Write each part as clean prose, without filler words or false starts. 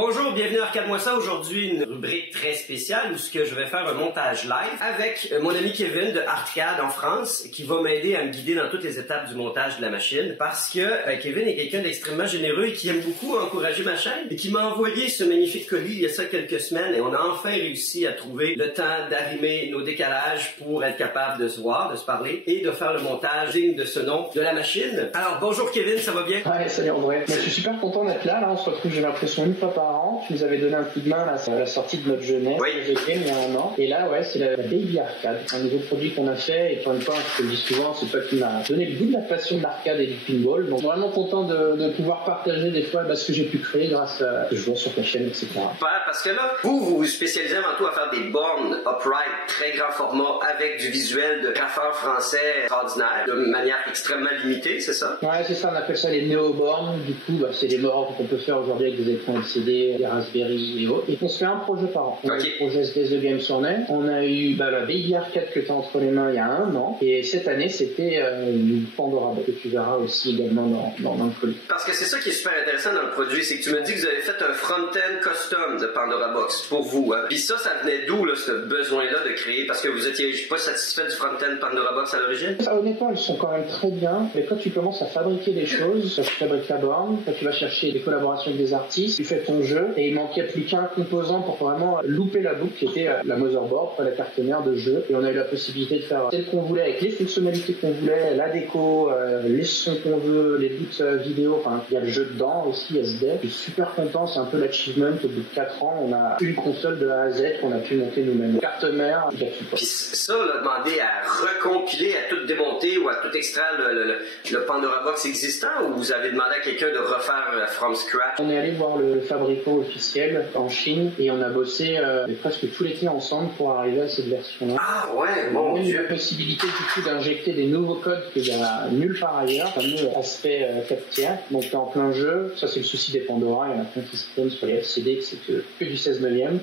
Bonjour, bienvenue à Arcade-moi ça. Aujourd'hui, une rubrique très spéciale où ce que je vais faire un montage live avec mon ami Kevin de Arcade en France qui va m'aider à me guider dans toutes les étapes du montage de la machine parce que Kevin est quelqu'un d'extrêmement généreux et qui aime beaucoup encourager ma chaîne et qui m'a envoyé ce magnifique colis il y a ça quelques semaines et on a enfin réussi à trouver le temps d'arrimer nos décalages pour être capable de se voir, de se parler et de faire le montage digne de ce nom de la machine. Alors, bonjour Kevin, ça va bien? Ouais, salut André. Je suis super content d'être là. On se retrouve, j'ai l'impression, une fois par an. Tu nous avais donné un coup de main là, à la sortie de notre jeunesse, oui. Le Game, il y a un an. Et là, ouais, c'est la Baby Arcade, un nouveau produit qu'on a fait. Et pour une fois, je te le dis souvent, c'est toi qui m'as donné le goût de la passion de l'arcade et du pinball. Donc vraiment content de pouvoir partager des fois ce que j'ai pu créer grâce à ce que je vois sur ta chaîne, etc. Parce que là, vous vous spécialisez avant tout à faire des bornes upright, très grand format, avec du visuel de graffeur français extraordinaire, de manière extrêmement limitée, c'est ça? Ouais, c'est ça, on appelle ça les néo-bornes. Du coup, c'est des bornes qu'on peut faire aujourd'hui avec des écrans LCD, des Raspberry et autres. Et on se fait un projet par an. On a eu le projet SDS The Game sur NES. On a eu la Baby Arcade que tu as entre les mains il y a un an. Et cette année, c'était une Pandora que tu verras aussi également dans le produit. Parce que c'est ça qui est super intéressant dans le produit, c'est que tu me dis que vous avez fait un front-end custom de Pandora Box pour vous. Hein? Puis ça venait d'où, là, ce besoin-là de créer? Parce que vous étiez pas satisfait du front-end Pandora Box à l'origine? Honnêtement, ils sont quand même très bien. Mais quand tu commences à fabriquer des choses, tu fabriques la borne, quand tu vas chercher des collaborations avec des artistes, tu fais ton jeu, et il manquait plus qu'un composant pour vraiment louper la boucle, qui était la motherboard, la carte mère de jeu. Et on a eu la possibilité de faire tel qu'on voulait, avec les fonctionnalités qu'on voulait, la déco, les sons qu'on veut, les bouts vidéo, enfin, il y a le jeu dedans aussi, SD. Je suis super content, c'est un peu l'achievement. Au bout de 4 ans, on a une console de A à Z qu'on a pu monter nous-mêmes. Carte mère, il y a tout. Puis ça, là, demander à recompiler, à tout démonter ou à tout extraire le Pandora Box existant, ou vous avez demandé à quelqu'un de refaire from scratch? On est allé voir le fabricant officiel en Chine et on a bossé presque tout l'été ensemble pour arriver à cette version-là. Ah ouais, mon Dieu! Il y a la possibilité du coup d'injecter des nouveaux codes qu'il n'y a nulle part ailleurs, le fameux aspect 4 tiers. Donc t'es en plein jeu, ça c'est le souci des Pandora, il y en a plein qui se prennent sur les LCD que c'est que du 16 neuvième.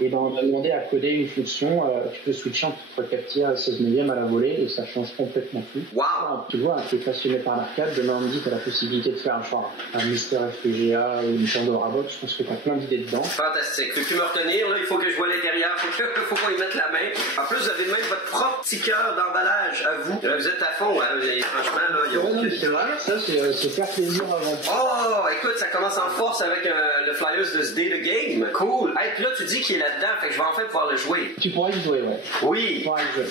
Et ben on a demandé à coder une fonction, tu peux switcher entre 4 tiers et 16 neuvième à la volée et ça change complètement tout. Wow! Tu vois, tu es passionné par l'arcade, demain on me dit que tu as la possibilité de faire un Mister FPGA ou une Pandora Box, je pense que tu as plein d'idées dedans. Fantastique. Peux-tu me retenir, là? Il faut que je vois l'intérieur. Faut qu'on y mette la main. En plus, vous avez même votre propre petit cœur d'emballage à vous. Vous êtes à fond, hein? Et franchement, là, il y a aucune... C'est vrai, ça, c'est faire plaisir avant. Oh, écoute, ça commence en force avec le Flyers de ce Day the Game. Cool. Hey, puis là, tu dis qu'il est là-dedans, fait que je vais enfin pouvoir le jouer. Tu pourras y jouer, ouais. Oui. Tu pourras y jouer.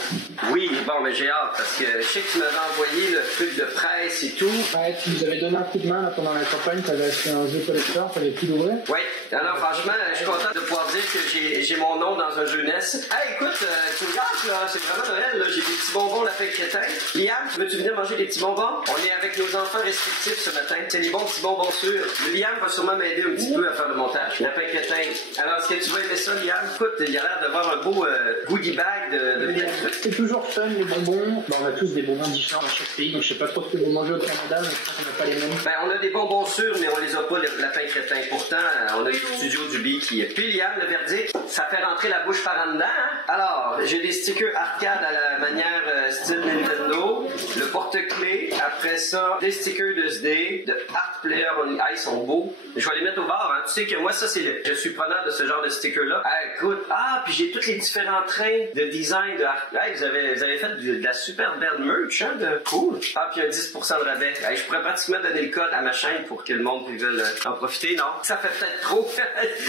Oui, bon, mais j'ai hâte, parce que je sais que tu m'avais envoyé le truc de presse et tout. Ouais, tu nous avais donné un coup de main là, pendant la campagne, tu avais acheté un jeu collector, tu avais pu l'ouvrir. Oui, alors franchement, je suis content de pouvoir dire que j'ai mon nom dans un jeu NES. Hey, écoute, tu regardes, là, c'est vraiment Noël, là, j'ai des petits bonbons lapin crétin. Liam, veux-tu venir manger des petits bonbons? On est avec nos enfants restrictifs ce matin. C'est les bons petits bonbons sûrs. Liam va sûrement m'aider un petit peu à faire le montage. Lapin crétin. Alors, est-ce que tu vas aimer ça, Liam? Écoute, il a l'air d'avoir un beau goodie bag de c'est toujours fun, les bonbons. On a tous des bonbons différents dans chaque pays, donc je sais pas trop ce que vous mangez au Canada, mais je crois qu'on n'a pas les mêmes. Ben, on a des bonbons sûrs, mais on les a pas, le lapin crétin. Pourtant, on a eu le studio du B qui... Puis, Liam, le verdict, ça fait rentrer la bouche par en dedans, hein? Alors, j'ai des stickers arcade à la manière style Nintendo, le porte-clés, après ça, des stickers de SD, de Art Player Only. Ah, ils sont beaux. Je vais les mettre au bar, hein. Tu sais que moi, ça, je suis preneur de ce genre de stickers-là. Ah, écoute, puis j'ai tous les différents trains de design de Art. Hey, vous avez fait de la super belle merch, hein, de cool. Ah, puis un 10% de rabais. Hey, je pourrais pratiquement donner le code à ma chaîne pour que le monde puisse en profiter, non? Ça fait peut-être trop.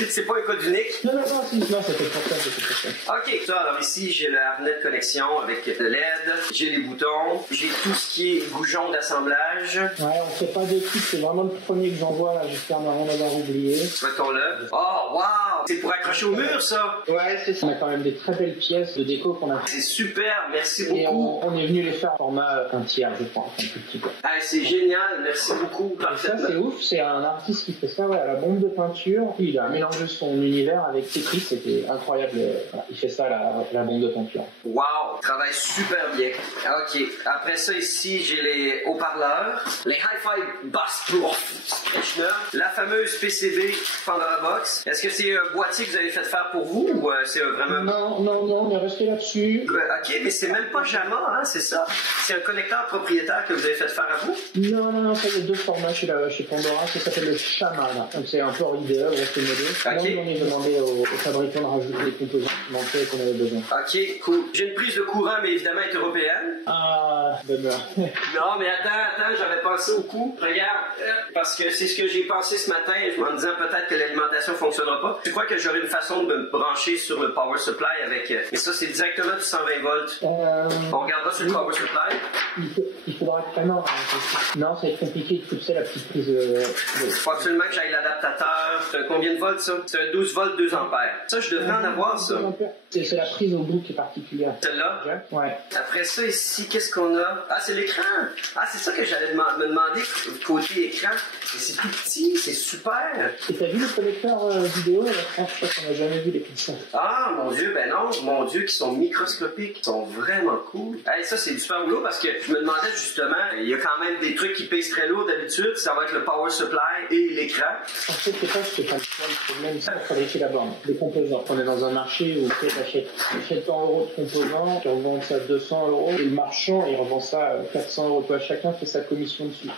C'est pas un code unique. Non, ça fait pour ça, OK, ça, alors ici, j'ai le harnais de connexion avec le LED, j'ai les boutons, j'ai tout ce qui est goujon d'assemblage. Ouais, on fait pas des trucs, c'est vraiment le premier que j'envoie, là, j'espère ne rien avoir oublié. Mettons-le. Oh, wow! C'est pour accrocher au mur, ça? Ouais, c'est ça. On a quand même des très belles pièces de déco qu'on a. C'est super, merci beaucoup. Et on est venu les faire en format 1 tiers, je pense, un tout petit peu. Ah, c'est génial, merci beaucoup. Et ça, c'est ouf, c'est un artiste qui fait ça, ouais, à la bombe de peinture. Il a mélangé son univers avec Tetris, c'était incroyable. Voilà, il fait ça à la bombe de peinture. Wow, travaille super bien. OK, après ça, ici, j'ai les haut-parleurs, les Hi-Fi Bass Pro Sprecher, la fameuse PCB Pandora Box. Est-ce que c'est un boîtier que vous avez fait faire pour vous ou c'est vraiment... Non, on est resté là-dessus. Ok, mais c'est même pas JAMA, hein, c'est ça? C'est un connecteur propriétaire que vous avez fait faire à vous? Non, ça, il y a deux formats chez Pandora, ça s'appelle le Shama, là. Donc c'est un peu hors idéal, grosso modo. Là, on est demandé aux fabricants de rajouter des composants qui manquaient et qu'on avait besoin. Ok, cool. J'ai une prise de courant, mais évidemment, elle est européenne. Ah, demeure. Non, mais attends, j'avais pensé au coup. Regarde, parce que c'est ce que j'ai pensé ce matin, en me disant peut-être que l'alimentation fonctionnera pas. Je crois que j'aurais une façon de me brancher sur le power supply avec... mais ça, c'est directement du 120 volts. On regardera sur le power supply. Il faudra que... non, ça va être compliqué de fixer la petite prise Faut absolument que j'aille l'adaptateur. C'est combien de volts, ça? C'est un 12 volts, 2 ampères. Ça, je devrais en avoir, ça. C'est la prise au bout qui est particulière. Celle-là? Ouais. Après ça, ici, qu'est-ce qu'on a? Ah, c'est l'écran! Ah, c'est ça que j'allais me demander, côté écran. Et c'est tout petit, c'est super! Et t'as vu le connecteur vidéo? Je pense qu'on n'a jamais vu les petits. Ah, mon Dieu, ben non, mon Dieu, qui sont microscopiques, qui sont vraiment cool. Hey, ça, c'est du super boulot parce que je me demandais justement, il y a quand même des trucs qui pèsent très lourd d'habitude, ça va être le power supply et l'écran. En fait, c'est pas le problème, c'est pour fabriquer la borne, des composants. On est dans un marché où tu achètes 100 € de composants, tu revends ça à 200 €, et le marchand, il revend ça à 400 €. Toi, chacun fait sa commission dessus.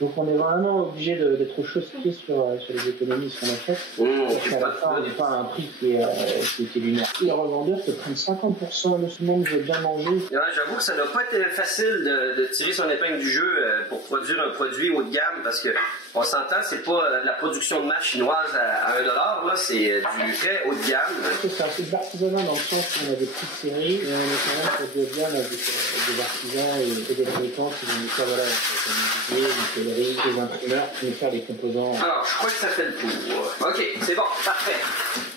Donc, on est vraiment obligé d'être au chausse-pied sur les économies qu'on achète. Parce qu'à la fin, on n'est pas à un prix qui est lunaire. Les revendeurs te prennent 50% de ce monde veut bien manger. Ouais, j'avoue que ça n'a pas été facile de tirer son épingle du jeu pour produire un produit haut de gamme parce que on s'entend, c'est pas de la production de masse chinoise à 1$, là, c'est du très haut de gamme. C'est ça, c'est de l'artisanat dans le sens où on a des petites séries, et on est quand même sur de gamme avec des artisans et des fabricants qui vont nous faire, voilà, des menuisiers, des selleries, des imprimeurs, qui nous faire des composants. Alors, je crois que ça fait le tour. Ok, c'est bon, parfait.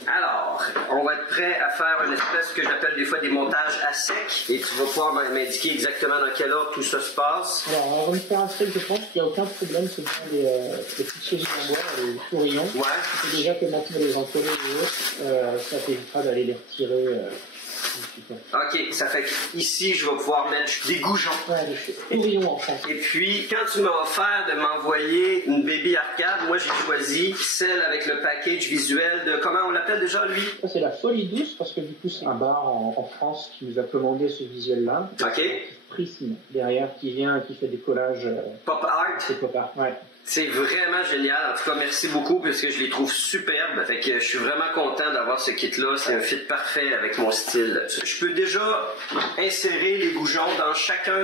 Alors, on va être prêt à faire une espèce que j'appelle des fois des montages à sec, et tu vas pouvoir m'indiquer exactement dans quel ordre tout ça se passe. Alors, on va le faire à sec, je pense qu'il n'y a aucun problème, ce sont les petites chaises en bois, les fourrillons. Ouais. Tu peux déjà commencer à les encoller et autres, ça t'évitera d'aller les retirer. Ok, ça fait qu'ici, je vais pouvoir mettre des goujons. Ouais, des fourrillons en fait. Et puis, quand tu m'as offert de m'envoyer une baby arcade, moi j'ai choisi celle avec le package visuel de, comment on l'appelle déjà lui? Ça c'est la Folie Douce, parce que du coup c'est un bar en France qui nous a commandé ce visuel-là. Ok. Prisme, derrière, qui vient, qui fait des collages. Pop art? C'est pop art, ouais. C'est vraiment génial. En tout cas, merci beaucoup parce que je les trouve superbes. Fait que je suis vraiment content d'avoir ce kit-là. C'est un fit parfait avec mon style. Je peux déjà insérer les goujons dans chacun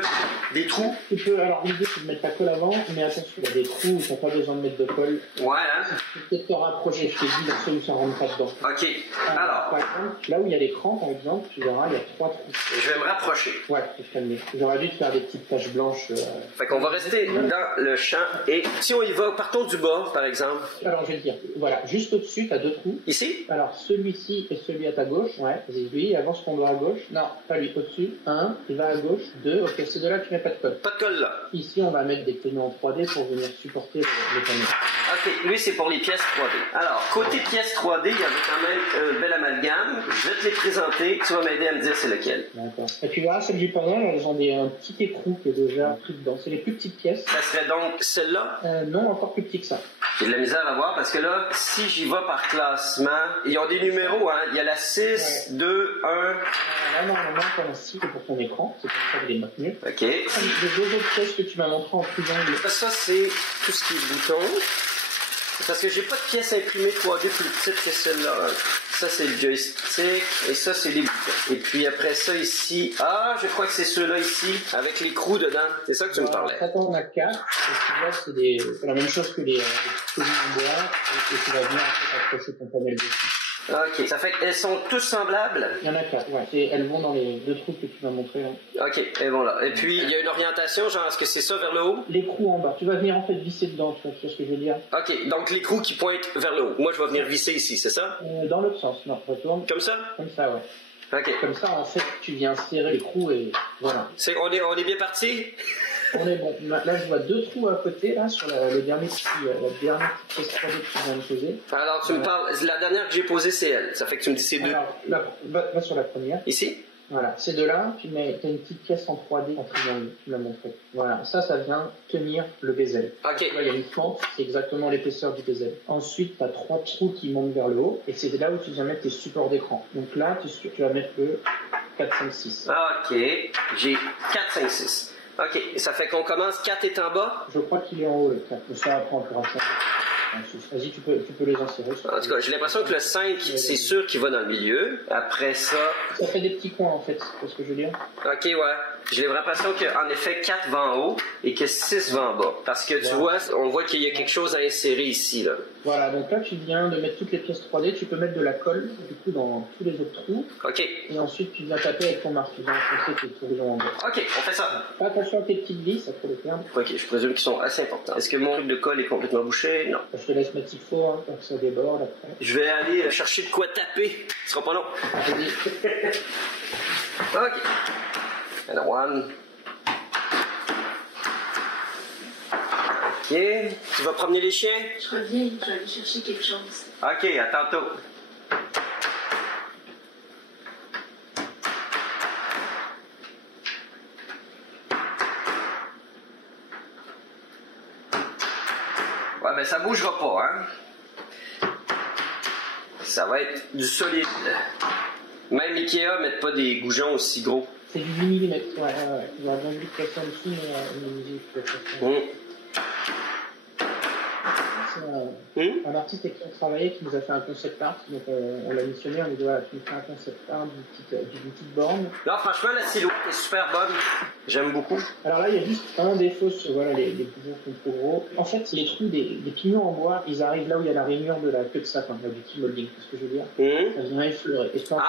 des trous. Tu peux, alors l'idée c'est de mettre la colle avant, mais attention, il y a des trous où tu n'as pas besoin de mettre de colle. Ouais, hein? Tu peux peut-être te rapprocher, je t'ai dit, dans ceux où ça rentre pas dedans. Ok, alors. Par exemple, là où il y a l'écran, par exemple, tu verras, il y a 3 trous. Je vais me rapprocher. Ouais, c'est calmé. J'aurais dû te faire des petites taches blanches. Fait qu'on va rester dans le champ et si on y va, partons du bas, par exemple. Alors, je vais te dire, voilà, juste au-dessus, tu as 2 trous. Ici? Alors, celui-ci et celui à ta gauche. Ouais, vas-y, lui, avance ton doigt à gauche. Non, pas lui, au-dessus. 1, il va à gauche. 2, ok, c'est de là que tu mets pas de colle. Pas de colle là. Ici, on va mettre des panneaux en 3D pour venir supporter les panneaux. Ok, lui c'est pour les pièces 3D. Alors, côté pièces 3D, il y avait quand même un bel amalgame. Je vais te les présenter, tu vas m'aider à me dire c'est lequel. D'accord. Et tu verras, celles du panel, elles ont un petit écrou qui est déjà pris dedans. C'est les plus petites pièces. Ça serait donc celle-là? Non, encore plus petit que ça. J'ai de la misère à voir parce que là, si j'y vais par classement, ils ont des numéros, hein. Il y a la 6, ouais. 2, 1. Là, normalement, tu as un 6 pour ton écran. C'est comme ça que je l'ai maintenu. Ok. Les 2 autres pièces que tu m'as montrées en plus angle. Ça, c'est tout ce qui est bouton. Parce que j'ai pas de pièce imprimée 3D plus petite que celle-là. Ça, c'est le joystick. Et ça, c'est les boutons. Et puis après ça, ici... Ah, je crois que c'est ceux-là ici, avec l'écrou dedans. C'est ça que tu me parlais. Ça, on a 4. Et puis là, c'est la même chose que les petits en bois. Et tu vas venir en fait accrocher ton panel dessus. Ok, ça fait qu'elles sont tous semblables? Il y en a 4, ouais. Et elles vont dans les 2 trous que tu m'as montré. Hein. Ok, elles vont là. Et puis, il y a une orientation, genre, est-ce que c'est ça vers le haut? L'écrou en bas. Tu vas venir en fait visser dedans, tu vois ce que je veux dire? Ok, donc l'écrou qui pointe vers le haut. Moi, je vais venir visser ici, c'est ça? Dans l'autre sens, non. Retourne. Comme ça? Comme ça, ouais. Ok. Comme ça, en fait, tu viens serrer l'écrou et voilà. On est bien parti? On est bon. Là, je vois 2 trous à côté, là, sur le dernier petit, la dernière petite pièce 3D que tu viens de poser. Alors, tu me parles, la dernière que j'ai posée, c'est elle. Ça fait que tu me dis c'est 2. Alors, va sur la première. Ici? Voilà, ces deux-là, tu mets une petite pièce en 3D en triangle, tu me l'as montré. Voilà, ça vient tenir le bezel. Ok. Tu vois, il y a une fente, c'est exactement l'épaisseur du bezel. Ensuite, tu as 3 trous qui montent vers le haut, et c'est là où tu viens mettre tes supports d'écran. Donc là, tu vas mettre le 4, 5, 6. Ok, j'ai 4, 5, 6. Ok, et ça fait qu'on commence, 4 est en bas? Je crois qu'il est en haut, le 4. Mais ça, après, on pourra faire. Vas-y, tu peux les insérer. En tout cas, j'ai l'impression que le 5, c'est sûr qu'il va dans le milieu. Après ça... Ça fait des petits coins, en fait, c'est ce que je veux dire. Ok, ouais. J'ai l'impression qu'en effet, 4 va en haut et que 6 va en bas. Parce que tu vois, on voit qu'il y a quelque chose à insérer ici, là. Voilà, donc là, tu viens de mettre toutes les pièces 3D. Tu peux mettre de la colle, du coup, dans tous les autres trous. Ok. Et ensuite, tu viens taper avec ton marque. Tu viens enfoncer tes trous en bas. Ok, on fait ça. Fais attention à tes petites vis, ça peut les perdre. Ok, je présume qu'ils sont assez importants. Est-ce que mon truc de colle est complètement bouché? Non. Je te laisse mettre il faut, hein, pour que ça déborde après. Je vais aller chercher de quoi taper. Ce sera pas long. Ok. And one. Ok. Tu vas promener les chiens? Je reviens, je vais aller chercher quelque chose. Ok, à tantôt. Ouais, ben ça bougera pas, hein? Ça va être du solide. Même Ikea met pas des goujons aussi gros. C'est du 8 mm, ouais. J'aurais bien voulu que ça soit dessus, mais je peux faire ça. C'est un artiste avec qui on travaillait qui nous a fait un concept art, donc on l'a missionné, on lui dit voilà, tu me fais un concept art d'une petite borne. Non, franchement, la silhouette est super bonne. J'aime beaucoup. Alors là, il y a juste un défaut sur voilà, les pignons sont trop gros. En fait, les trous des pignons en bois, ils arrivent là où il y a la rainure de la queue de sapin, du key molding, c'est ce que je veux dire. Ça vient effleurer. Et c'est un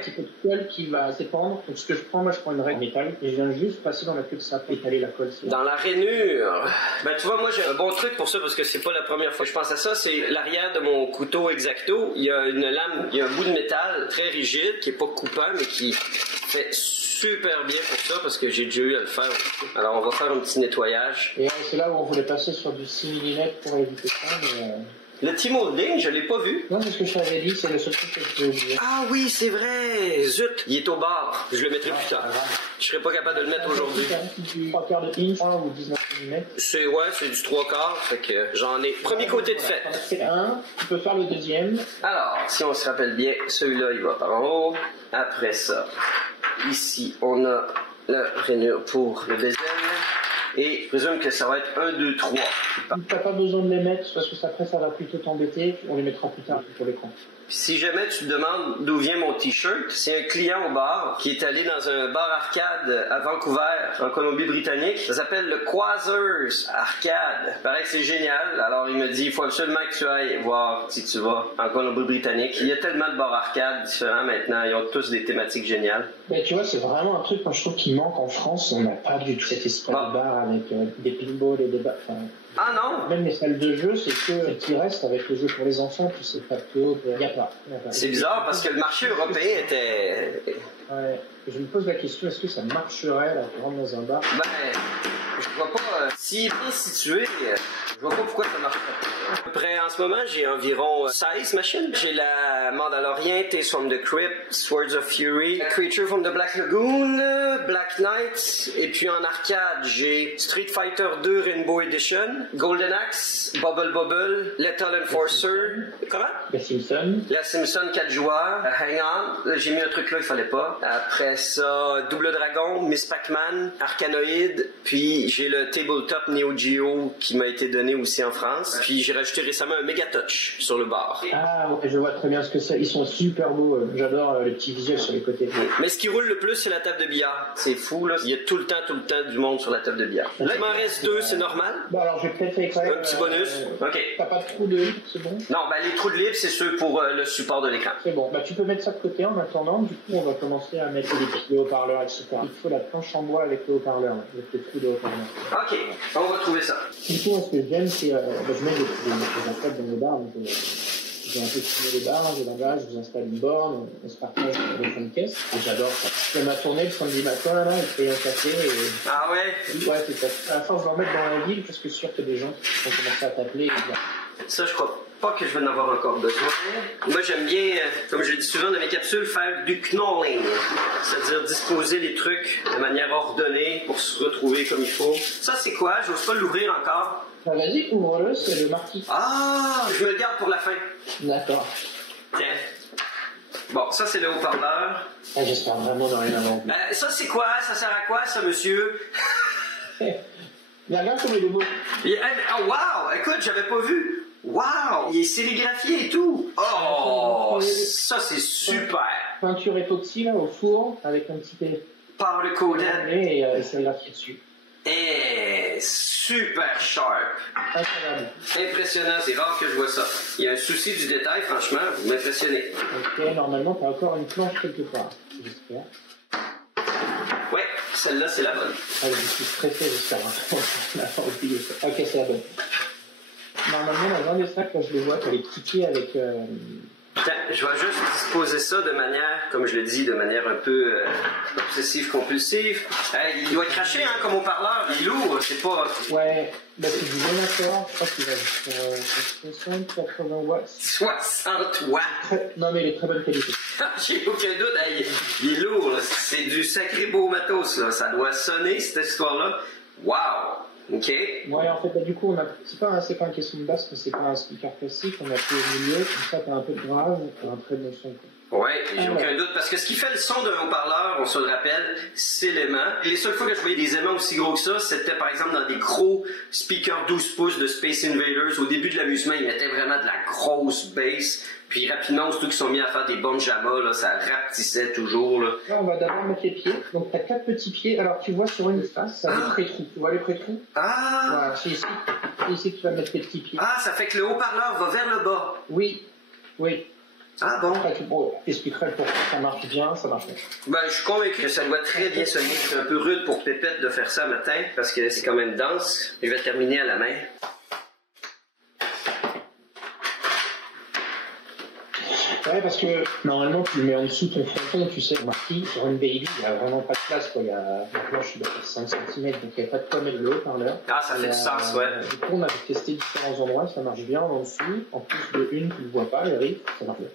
petit peu de colle qui va s'épandre. Donc ce que je prends, moi je prends une règle métal et je viens juste passer dans la queue de sapin et étaler la colle. Dans la rainure. Ben tu vois, moi j'ai un bon truc pour ça parce que c'est pas la première fois que je pense à ça. C'est l'arrière de mon couteau X-Acto. Il y a une lame, il y a un bout de métal très rigide qui est pas coupant mais qui fait super bien pour ça parce que j'ai déjà eu à le faire aussi. Alors on va faire un petit nettoyage. Et c'est là où on voulait passer sur du 6 mm pour éviter ça, mais... Le T-molding, je l'ai pas vu. Non, c'est ce que je t'avais dit, c'est le seul truc que je peux oublier. Ah oui, c'est vrai. Zut, il est au bar. Je le mettrai plus tard. Je serais pas capable de le mettre aujourd'hui. C'est du 3/4 de inch ou 19 mm. C'est du 3/4, fait que j'en ai. Premier côté de fait. C'est un, tu peux faire le deuxième. Alors, si on se rappelle bien, celui-là, il va par en haut. Après ça, ici, on a la rainure pour le bezel. Et je présume que ça va être 1, 2, 3. Tu n'as pas besoin de les mettre parce que après ça va plutôt t'embêter. On les mettra plus tard sur l'écran. Si jamais tu te demandes d'où vient mon t-shirt, c'est un client au bar qui est allé dans un bar arcade à Vancouver, en Colombie-Britannique. Ça s'appelle le Quasars Arcade. Il paraît que c'est génial. Alors il me dit, il faut absolument que tu ailles voir si tu vas en Colombie-Britannique. Il y a tellement de bars arcades différents maintenant. Ils ont tous des thématiques géniales. Ben, tu vois, c'est vraiment un truc, moi je trouve qu'il manque en France. On n'a pas du tout cet esprit de bar avec des pinballs et des bars. Ah non? Même les salles de jeu, c'est que ce qui reste avec les jeux pour les enfants, tu sais pas tout, il n'y a pas. C'est bizarre parce que le marché européen était... Ouais. Je me pose la question, est-ce que ça marcherait là, de rentrer dans un bar? Ben, je vois pas... S'il est bien situé, je vois pas pourquoi ça marche pas. À peu près en ce moment, j'ai environ 16 machines. J'ai la Mandalorian, Tales from the Crypt, Swords of Fury, Creature from the Black Lagoon, Black Knight, et puis en arcade, j'ai Street Fighter 2 Rainbow Edition, Golden Axe, Bubble Bobble, Lethal Enforcer, comment? La Simpson. La Simpson 4 joueurs, Hang On, j'ai mis un truc là, il fallait pas. Après ça, Double Dragon, Miss Pac-Man, Arkanoid, puis j'ai le Tabletop Neo Geo qui m'a été donné aussi en France, puis j'ai rajouté récemment un Mega Touch sur le bar. Ah, ouais, je vois très bien ce que c'est. Ils sont super beaux. J'adore les petits visuels sur les côtés. Mais ce qui roule le plus, c'est la table de billard. C'est fou, là. Il y a tout le temps du monde sur la table de billard. Là, il m'en reste 2, c'est normal. Bon, alors je vais peut-être faire quand même, un petit bonus. OK. T'as pas de trou de libre, c'est bon? Non, ben les trous de libre, c'est ceux pour le support de l'écran. C'est bon. Bah, tu peux mettre ça de côté en attendant. Du coup, on va commencer à mettre les haut-parleurs, etc. Il faut la planche en bois avec les haut-parleurs, avec les trous de haut-parleurs. OK. On va trouver ça. Du coup, ce que j'aime, c'est je mets des arcades dans les bars. Donc, j'ai un peu filmé les bars, je l'engage, je vous installe une borne, on se partage le fond de caisse. Et j'adore ça. Je m'a tourné le samedi matin, là, et paye un café. Et... Ah ouais? Ouais, c'est ça. À la fin, je vais en mettre dans la ville, parce que c'est sûr qu'il y a des gens qui vont commencer à t'appeler. Ça, je crois pas que je vais en avoir encore besoin. Moi, j'aime bien, comme je le dis souvent dans mes capsules, faire du knolling. C'est-à-dire disposer les trucs de manière ordonnée pour se retrouver comme il faut. Ça, c'est quoi? J'ose pas l'ouvrir encore. Ah, vas-y, ouvre-le, c'est le marquis. Ah! Je me le garde pour la fin. D'accord. Tiens. Bon, ça, c'est le haut-parleur. Ah, j'espère vraiment dans rien avant. Ça, c'est quoi? Ça sert à quoi, ça, monsieur? Mais regarde comme il est beau. Oh, wow! Écoute, j'avais pas vu. Wow! Il est sérigraphié et tout. Oh! Ça, c'est super. Peinture époxy, là, au four, avec un petit peu Powder coated. et sérigraphié dessus. Et super sharp. Incroyable. Impressionnant, c'est rare que je vois ça. Il y a un souci du détail, franchement, vous m'impressionnez. Ok, normalement, t'as encore une planche quelque part, j'espère. Ouais, celle-là, c'est la bonne. Ah, je suis stressé, j'espère. On a oublié ça. Ok, c'est la bonne. Normalement, dans un des sacs, là, je le vois, t'as les petits pieds avec... Tiens, je vais juste disposer ça de manière, comme je le dis, de manière un peu obsessive-compulsive. Il doit cracher, hein, comme haut-parleur. Il est lourd, c'est pas... Ouais, bah c'est du bon accord. Je crois qu'il va jusqu'à 60, 80 watts. 60 watts! Non, mais il est très bonne qualité. J'ai aucun doute. Il est lourd, là. C'est du sacré beau matos, là. Ça doit sonner, cette histoire-là. Wow! OK. Ouais, en fait, bah, du coup, c'est pas une question de basse, mais c'est pas un speaker classique. On a fait au milieu, comme ça, t'as un peu de grave, t'as un très bon son, quoi. Ouais, j'ai aucun doute. Parce que ce qui fait le son d'un haut-parleur, on se le rappelle, c'est l'aimant. Et les seules fois que je voyais des aimants aussi gros que ça, c'était par exemple dans des gros speakers 12 pouces de Space Invaders. Au début de l'amusement, ils mettaient vraiment de la grosse bass. Puis rapidement, surtout qu'ils sont mis à faire des bonnes jamas, là, ça rapetissait toujours. Là. Là, on va d'abord mettre les pieds. Donc, t'as 4 petits pieds. Alors, tu vois sur une face, ça a des pré-trous. Tu vois les pré-trous? Ah! Voilà, c'est ici. C'est ici que tu vas mettre tes petits pieds. Ah, ça fait que le haut-parleur va vers le bas. Oui. Oui. Ah bon? Après, tu expliquerais pourquoi ça marche bien, ça marche bien. Ben, je suis convaincu que ça doit très bien sonner. C'est un peu rude pour Pépette de faire ça matin, parce que c'est quand même dense. Je vais terminer à la main. Ouais, parce que normalement, tu le mets en dessous de ton fronton, tu sais, marquis, sur une baby, il n'y a vraiment pas de place, quoi. La planche, il doit faire 5 cm, donc il n'y a pas de quoi mettre le haut-parleur. Ah, ça fait du sens, ouais. Du coup, on a testé différents endroits, ça marche bien en dessous. En plus de une, tu ne le vois pas, Eric, ça marche bien.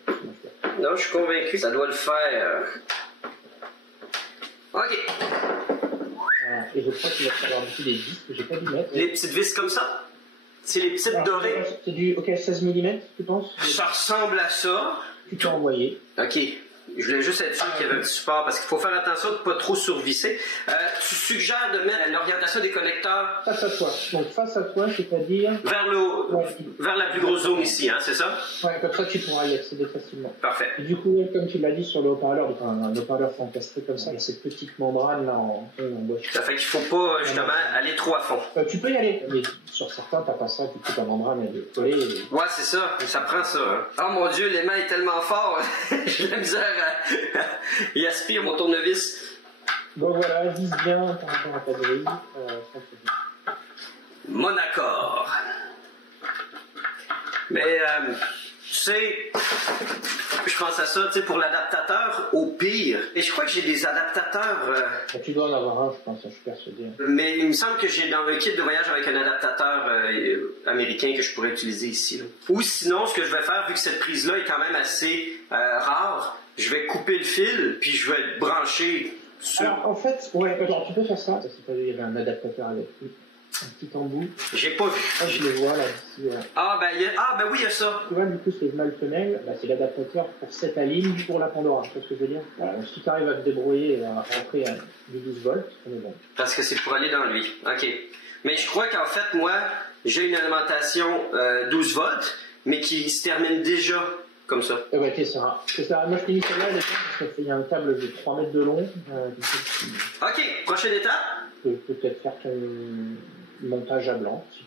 Non, je suis convaincu, ça doit le faire. OK. Voilà. Et je crois qu'il va falloir aussi des vis que j'ai pas dû mettre. Les petites vis comme ça? C'est les petites dorées? C'est du 16 mm, tu penses? Ça ressemble à ça. Tu peux envoyer. OK. Je voulais juste être sûr qu'il y avait un petit support parce qu'il faut faire attention de ne pas trop survisser. Tu suggères de mettre l'orientation des connecteurs face à toi. Donc face à toi, c'est-à-dire vers le haut, vers la plus grosse zone ici, hein, c'est ça? Ouais, comme ça tu pourras y accéder facilement. Parfait. Et du coup, comme tu l'as dit sur le haut-parleur, un haut-parleur encastré comme ça, il y a cette petite membrane là en bois. Ça fait qu'il ne faut pas justement aller trop à fond. Tu peux y aller, mais sur certains, t'as pas ça, du coup ta membrane elle est collée. Et... Ouais, c'est ça, ça prend ça. Hein. Oh mon Dieu, l'aimant est tellement fort, j'ai la misère il aspire mon tournevis. Donc voilà, vise bien par rapport à ta grille. Mon accord. Mais, tu sais, je pense à ça, tu sais, pour l'adaptateur, au pire. Et je crois que j'ai des adaptateurs... Tu dois en avoir un, je pense, je suis persuadé. Mais il me semble que j'ai dans le kit de voyage avec un adaptateur américain que je pourrais utiliser ici. Là. Ou sinon, ce que je vais faire, vu que cette prise-là est quand même assez rare, je vais couper le fil, puis je vais le brancher sur... Alors, en fait, ouais, alors, tu peux faire ça. Il y avait un adaptateur avec un petit embout. J'ai pas vu. Ah, je le vois, là, ici. Ah, ben oui, il y a ça. Tu vois, du coup, c'est le mal-femelle. Bah, c'est l'adaptateur pour cette ligne pour la Pandora. Tu vois ce que je veux dire? Voilà, donc, si tu arrives à te débrouiller et à rentrer du 12 volts, on est bon. Parce que c'est pour aller dans lui. OK. Mais je crois qu'en fait, moi, j'ai une alimentation 12 volts, mais qui se termine déjà comme ça. Eh ben, c'est ça. Moi, je t'ai mis celle-là, parce qu'il y a un câble de 3 mètres de long. OK. Prochaine étape? Tu peux peut-être faire ton montage à blanc, si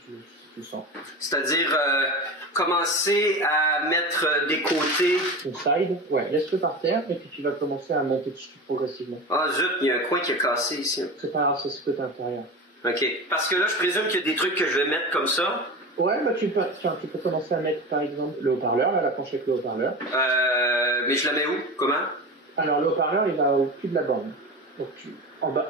tu sens. C'est-à-dire commencer à mettre des côtés... Ton side, ouais, laisse-le par terre, et puis tu vas commencer à monter dessus progressivement. Ah zut, il y a un coin qui a cassé ici. C'est pas grave, c'est ce côté intérieur. OK. Parce que là, je présume qu'il y a des trucs que je vais mettre comme ça. Ouais, bah tu peux commencer à mettre par exemple le haut-parleur, là, la planche avec le haut-parleur. Mais je la mets où? Comment? Alors le haut-parleur, il va au cul de la borne. Donc en bas,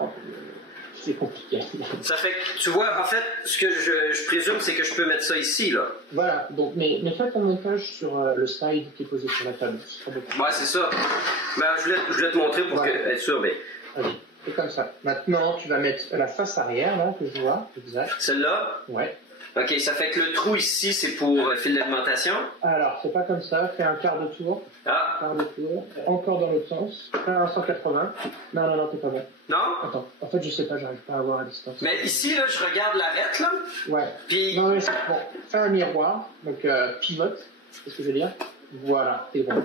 c'est compliqué. Ça fait que, tu vois, en fait, ce que je présume, c'est que je peux mettre ça ici, là. Voilà, donc, mais fais ton montage sur le slide qui est posé sur la table. Ouais, c'est ça. Ben, je voulais te montrer pour être sûr, mais... Allez, c'est comme ça. Maintenant, tu vas mettre la face arrière, là, que je vois. Exact. Celle-là? Ouais. Ok, ça fait que le trou ici, c'est pour le fil d'alimentation. Alors, c'est pas comme ça. Fais un quart de tour. Ah. Un quart de tour. Encore dans l'autre sens. Fais un 180. Non, t'es pas bon. Non? Attends. En fait, je sais pas, j'arrive pas à voir à distance. Mais ici, là, je regarde l'arête, là. Ouais. Puis... Non, mais c'est bon. Fais un miroir. Donc, pivote. C'est ce que je veux dire. Voilà. T'es bon.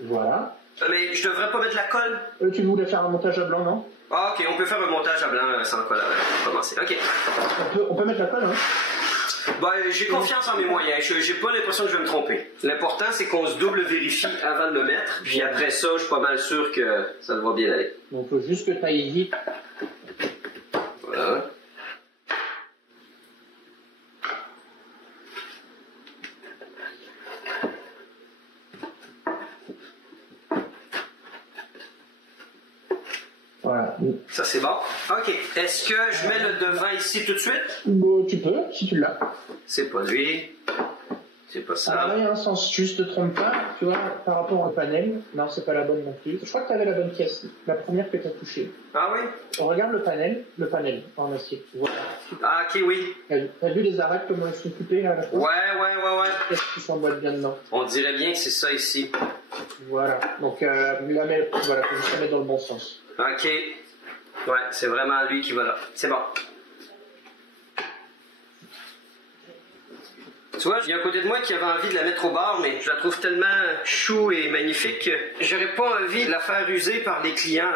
Voilà. Mais je devrais pas mettre la colle? Tu voulais faire un montage à blanc, non? Ah, ok, on peut faire un montage à blanc sans colle. On va commencer. Ok. On peut mettre la colle, hein? Ben, j'ai confiance en mes moyens. J'ai pas l'impression que je vais me tromper. L'important, c'est qu'on se double vérifie avant de le mettre. Puis après ça, je suis pas mal sûr que ça devra bien aller. Donc, il faut juste que tu ailles vite. Voilà. Voilà. Ça, c'est bon. OK. Est-ce que je mets le devant ici tout de suite? Bon, tu peux, si tu l'as. C'est pas lui. C'est pas ça. Alors là, il y a un sens. Juste te trompe pas, tu vois, par rapport au panel. Non, c'est pas la bonne non plus. Je crois que tu avais la bonne pièce. La première que tu as touchée. Ah oui? On regarde le panel en acier. Voilà. Ah, OK, oui. T'as vu les arêtes, comment elles sont coupées là à la fin? Ouais. Qu'est-ce qui s'emboîte bien dedans? On dirait bien que c'est ça ici. Voilà. Donc, voilà, faut juste la mettre dans le bon sens. OK. Ouais, c'est vraiment lui qui va là. C'est bon. Tu vois, il y a un côté de moi qui avait envie de la mettre au bar, mais je la trouve tellement chou et magnifique que j'aurais pas envie de la faire user par les clients.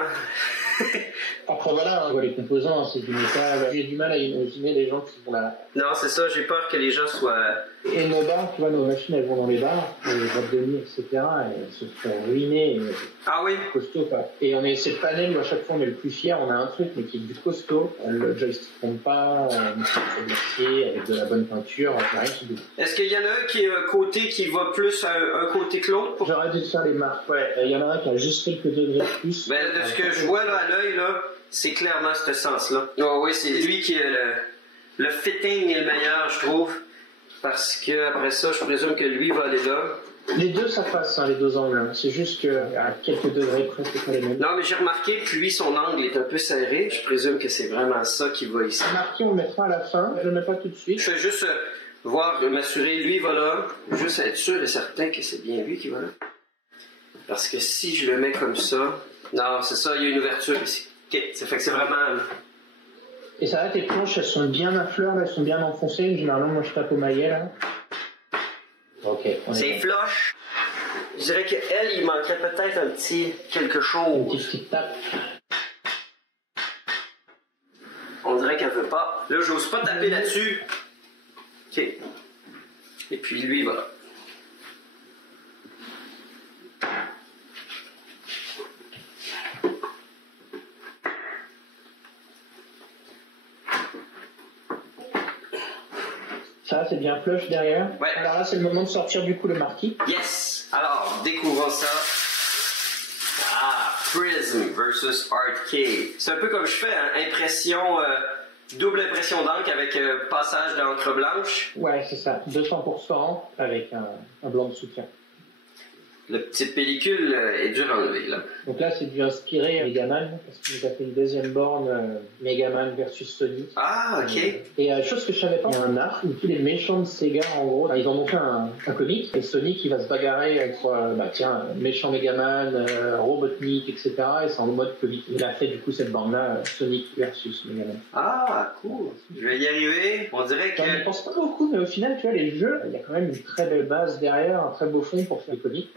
Après voilà, on voit les composants, c'est du métal. J'ai du mal à imaginer les gens qui vont la... Non, c'est ça, j'ai peur que les gens soient... Et nos bars, tu vois, nos machines, elles vont dans les bars, les boîtes de nuit, etc. Et elles se font ruiner. Ah oui? Costaud, quoi. Et on est cette panel où à chaque fois on est le plus fier, on a un truc, mais qui est du costaud. Le joystick tombe pas, c'est de l'acier, avec de la bonne peinture, rien qui bouge. Est-ce qu'il y en a un qui est un côté qui va plus à un côté que l'autre? J'aurais dû faire les marques, ouais. Il y en a un qui a juste quelques degrés de plus. Ben, de ce que je vois là, à l'œil, là, c'est clairement ce sens-là. Oh, oui, c'est lui qui est le fitting est le meilleur, je trouve. Parce que après ça, je présume que lui va aller là. Les deux, ça passe, hein, les deux angles. C'est juste qu'à quelques degrés près, c'est pas les mêmes. Non, mais j'ai remarqué que lui, son angle est un peu serré. Je présume que c'est vraiment ça qui va ici. Marqué, on le mettra à la fin. Je le mets pas tout de suite. Je fais juste voir, m'assurer, lui va là. Juste être sûr et certain que c'est bien lui qui va là. Parce que si je le mets comme ça... Non, c'est ça, il y a une ouverture ici. OK, ça fait que c'est vraiment... Et ça va, tes planches, elles sont bien à fleur, là, elles sont bien enfoncées. Généralement, moi, je tape au maillet, là. Ok. C'est flush. Je dirais qu'elle, il manquerait peut-être un petit quelque chose. Une petite tape. On dirait qu'elle veut pas. Là, j'ose pas taper là-dessus. OK. Et puis lui, voilà. Ça, c'est bien flush derrière. Ouais. Alors là, c'est le moment de sortir du coup le marquis. Yes! Alors, découvrons ça. Ah, Prism versus Art Cave. C'est un peu comme je fais, hein? Impression, double impression d'encre avec passage d'encre blanche. Ouais, c'est ça. 200% avec un blanc de soutien. La petite pellicule est dure à enlever, là. Donc là, c'est du inspiré Megaman, parce qu'il nous a fait une deuxième borne Megaman versus Sonic. Ah, ok. Et chose que je savais pas, il y a un arc où tous les méchants de Sega, en gros, ils en ont fait un comic, et Sonic, il va se bagarrer avec, méchant Megaman, Robotnik, etc., et c'est en mode comic. Il a fait, du coup, cette borne-là, Sonic versus Megaman. Ah, cool. Je vais y arriver. On dirait que... On ne pense pas beaucoup, mais au final, tu vois, les jeux, il y a quand même une très belle base derrière, un très beau fond pour faire des comics.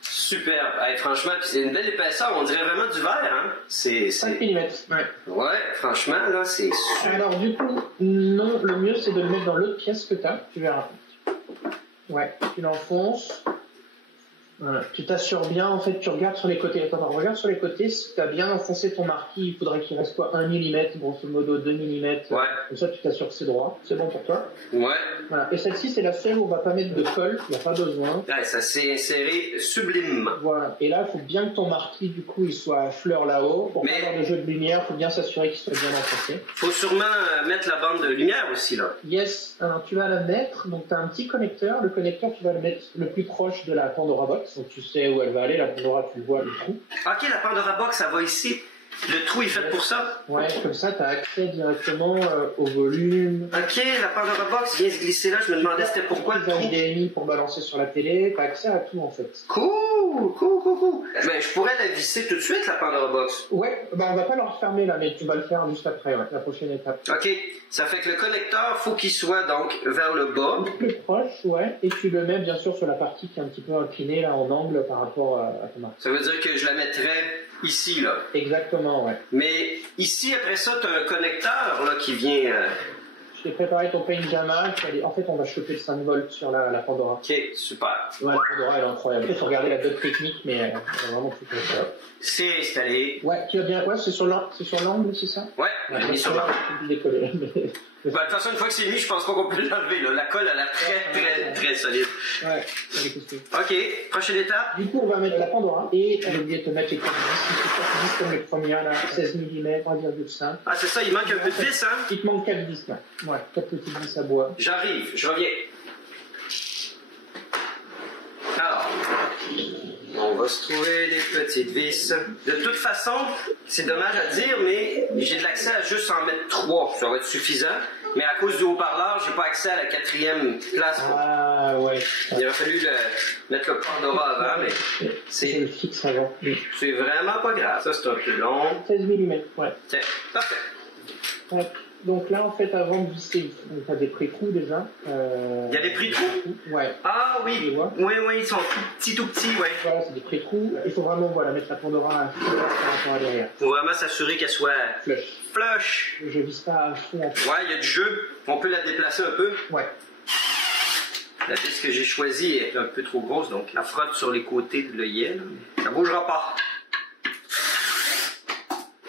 Superbe. Hey, franchement, c'est une belle épaisseur. On dirait vraiment du verre, hein? C'est... 5 mm. Ouais. Ouais, franchement, là, c'est super. Alors, du coup, non, le mieux, c'est de le mettre dans l'autre pièce que tu as. Tu verras. Ouais, tu l'enfonces. Voilà. Tu t'assures bien, en fait, tu regardes sur les côtés. Attends, regarde sur les côtés, si tu as bien enfoncé ton marquis, il faudrait qu'il reste quoi, 1 mm, grosso modo 2 mm. Ouais. Comme ça, tu t'assures que c'est droit. C'est bon pour toi? Ouais. Voilà. Et celle-ci, c'est la seule où on va pas mettre de colle, il n'y a pas besoin. Ouais, ça s'est inséré sublime. Voilà. Et là, il faut bien que ton marquis, du coup, il soit à fleur là-haut. Pour pas avoir de jeu de lumière, il faut bien s'assurer qu'il soit bien enfoncé. Faut sûrement mettre la bande de lumière aussi, là. Yes. Alors, tu vas la mettre. Donc, tu as un petit connecteur. Le connecteur, tu vas le mettre le plus proche de la Pandora Box. Donc, tu sais où elle va aller. La Pandora, tu vois le trou. Ok, la Pandora Box, ça va ici. Le trou est fait pour ça? Ouais, comme ça, tu as accès directement au volume. Ok, la Pandora Box vient se glisser là. Je me demandais c'était pourquoi le trou. HDMI pour balancer sur la télé. Tu as accès à tout, en fait. Cool. Ben, je pourrais la visser tout de suite, la Pandora Box. Ouais, bah on va pas le refermer là, mais tu vas le faire juste après, ouais, la prochaine étape. Ok, ça fait que le connecteur, faut qu'il soit donc vers le bas. Un peu proche, ouais, et tu le mets bien sûr sur la partie qui est un petit peu inclinée là en angle par rapport à ton marque. Ça veut dire que je la mettrais ici, là. Exactement, ouais. Mais ici, après ça, tu as un connecteur là, qui vient... Je t'ai préparé ton Paint Jama. En fait, on va choper le 5 volts sur la Pandora. Ok, super. Ouais, la Pandora, elle est incroyable. Il faut regarder la dope technique, mais elle est vraiment tout incroyable. C'est installé. Ouais, tu as bien quoi? C'est sur l'angle, c'est ça? Ouais, je l'ai mis sur l'angle. Je vais décoller. De toute façon, une fois que c'est mis, je pense pas qu'on peut l'enlever. Là. La colle, elle a l'air très solide. Ouais, ça va. Ok, prochaine étape. Du coup, on va mettre la Pandora et j'ai oublié de te mettre les 4 vis comme les premières, là, 16 mm, 3,5. Ah, c'est ça, il manque un peu de vis, hein? Il te manque 4 vis, là. Ouais, 4 petites vis à bois. J'arrive, je reviens. Alors, on va se trouver des petites vis. De toute façon, c'est dommage à dire, mais j'ai de l'accès à juste en mettre 3. Ça va être suffisant. Mais à cause du haut-parleur, j'ai pas accès à la 4e place. Ah, ouais. Il aurait fallu mettre le Pandora avant, mais Je le fixe avant. c'est vraiment pas grave. Ça, c'est un peu long. 16 mm, ouais. Tiens, parfait. Ouais. Donc là, en fait, avant de visser, tu as des pré-trous déjà. Il y a des pré-trous? Ouais. Ah oui. Tu les vois? Oui, ils sont tout petits, ouais. Voilà, c'est des pré-trous. Il faut vraiment mettre la Pandora à fond par rapport à derrière. Faut vraiment s'assurer qu'elle soit flush. Je vise pas à fond. Ouais, il y a du jeu. On peut la déplacer un peu. Ouais. La vis que j'ai choisie est un peu trop grosse, donc elle frotte sur les côtés de l'œillet. Ça bougera pas.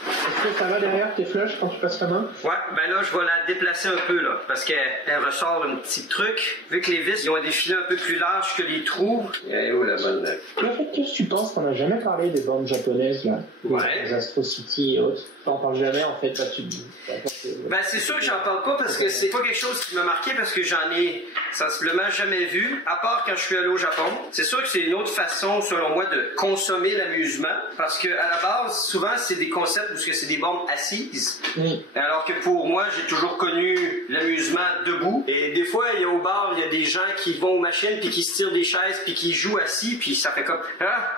Est-ce que ça va derrière tes flèches quand tu passes ta main? Ouais, ben là, je vais la déplacer un peu, là, parce qu'elle ressort un petit truc. Vu que les vis, ils ont des filets un peu plus larges que les trous. Et où la bonne... Mais en fait, qu'est-ce que tu penses qu'on n'a jamais parlé des bandes japonaises, là? Ouais. Les Astro City et autres. T'en parles jamais, en fait, là, Ben, c'est sûr que j'en parle pas parce que c'est pas quelque chose qui m'a marqué parce que j'en ai sensiblement jamais vu, à part quand je suis allé au Japon. C'est sûr que c'est une autre façon, selon moi, de consommer l'amusement parce que à la base, souvent, c'est des concepts où c'est des bornes assises. Alors que pour moi, j'ai toujours connu l'amusement debout. Et des fois, il y a au bar, il y a des gens qui vont aux machines puis qui se tirent des chaises puis qui jouent assis puis ça fait comme... Ah!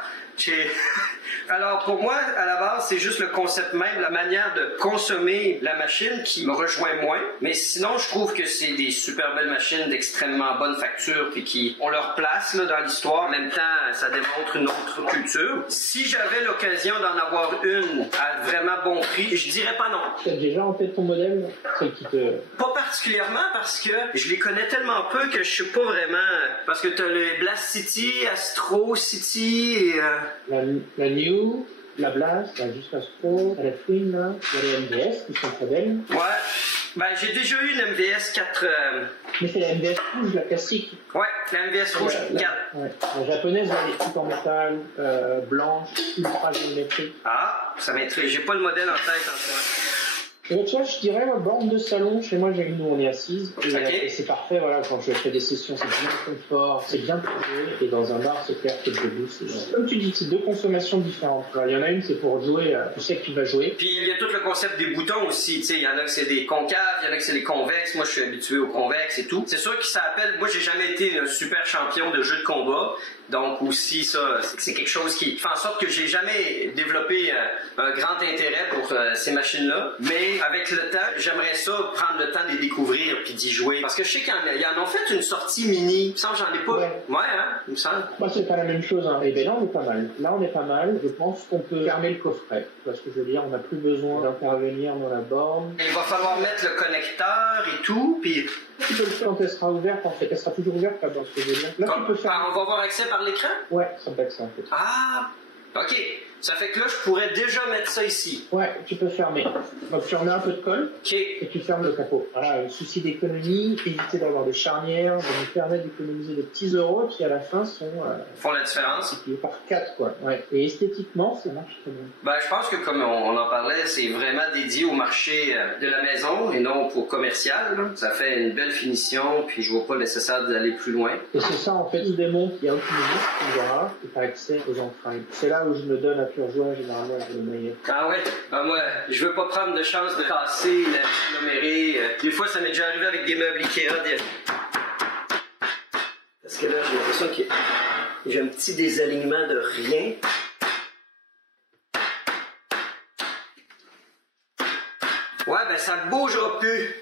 Alors pour moi, à la base, c'est juste le concept même, la manière de consommer la machine qui me rejoint moins. Mais sinon, je trouve que c'est des super belles machines d'extrêmement bonne facture puis qui ont leur place là, dans l'histoire. En même temps, ça démontre une autre culture. Si j'avais l'occasion d'en avoir une à vraiment bon prix, je dirais pas non. Tu as déjà en tête ton modèle? Celle qui te... Pas particulièrement parce que je les connais tellement peu que je sais pas vraiment... Parce que t'as le Blast City, Astro City et... La New, la Blast, la Just Astro, la Twin, là. Il y a les MVS qui sont très belles. Ouais. Ben, j'ai déjà eu une MVS 4... Mais c'est la MVS rouge, la classique. Ouais, la MVS rouge 4. Ouais. La japonaise, elle est toute en métal, blanche, ultra géométrique. Ah, ça m'intrigue. J'ai pas le modèle en tête en soi. Et tu vois, je dirais, la borne de salon, chez moi, j'ai une où on est assise. Et c'est parfait, voilà, quand je fais des sessions, c'est bien confort, c'est bien posé. Et dans un bar, c'est clair que le debout, c'est... Comme tu dis, c'est deux consommations différentes. Il y en a une, c'est pour jouer, tu sais que tu vas jouer. Puis il y a tout le concept des boutons aussi, tu sais, il y en a que c'est des concaves, il y en a que c'est des convexes. Moi, je suis habitué aux convexes et tout. C'est sûr que ça appelle... Moi, j'ai jamais été un super champion de jeu de combat. Donc aussi, ça, c'est quelque chose qui fait en sorte que j'ai jamais développé un grand intérêt pour ces machines-là. Mais et avec le temps, j'aimerais ça prendre le temps de les découvrir puis d'y jouer. Parce que je sais qu'ils en ont fait une sortie mini. Il me semble que j'en ai pas. Ouais, hein, il me semble. Moi, c'est pas la même chose. Hein. Et bien là, on est pas mal. Là, on est pas mal. Je pense qu'on peut fermer le coffret. Parce que je veux dire, on n'a plus besoin d'intervenir dans la borne. Il va falloir mettre le connecteur et tout, puis... Tu peux le faire quand elle sera ouverte, en fait. Elle sera toujours ouverte, là, dans ce que je veux dire. Là, tu peux faire... Ah, on va avoir accès par l'écran? Ouais, ça peut être ça, en fait. Ah, ok. Ça fait que là, je pourrais déjà mettre ça ici. Ouais, tu peux fermer. Donc, tu remets un peu de colle. Ok. Et tu fermes le capot. Voilà, le souci d'économie, éviter d'avoir des charnières, ça nous permet d'économiser des petits euros qui, à la fin, font la différence. multipliés par 4, quoi. Ouais. Et esthétiquement, ça marche très bien. Ben, je pense que, comme on en parlait, c'est vraiment dédié au marché de la maison et non au commercial. Là. Ça fait une belle finition, puis je vois pas le nécessaire d'aller plus loin. Et c'est ça, en fait, il démontre qu'il y a aucune limite, tu verras, et tu as accès aux empreintes. C'est là où je me donne à pur joie, généralement, le meilleur. Ah ouais? Ben, moi, je veux pas prendre de chance de casser, l'agglomérer. Des fois, ça m'est déjà arrivé avec des meubles Ikea. Parce que là, j'ai l'impression que j'ai un petit désalignement de rien. Ouais, ben ça bougera plus.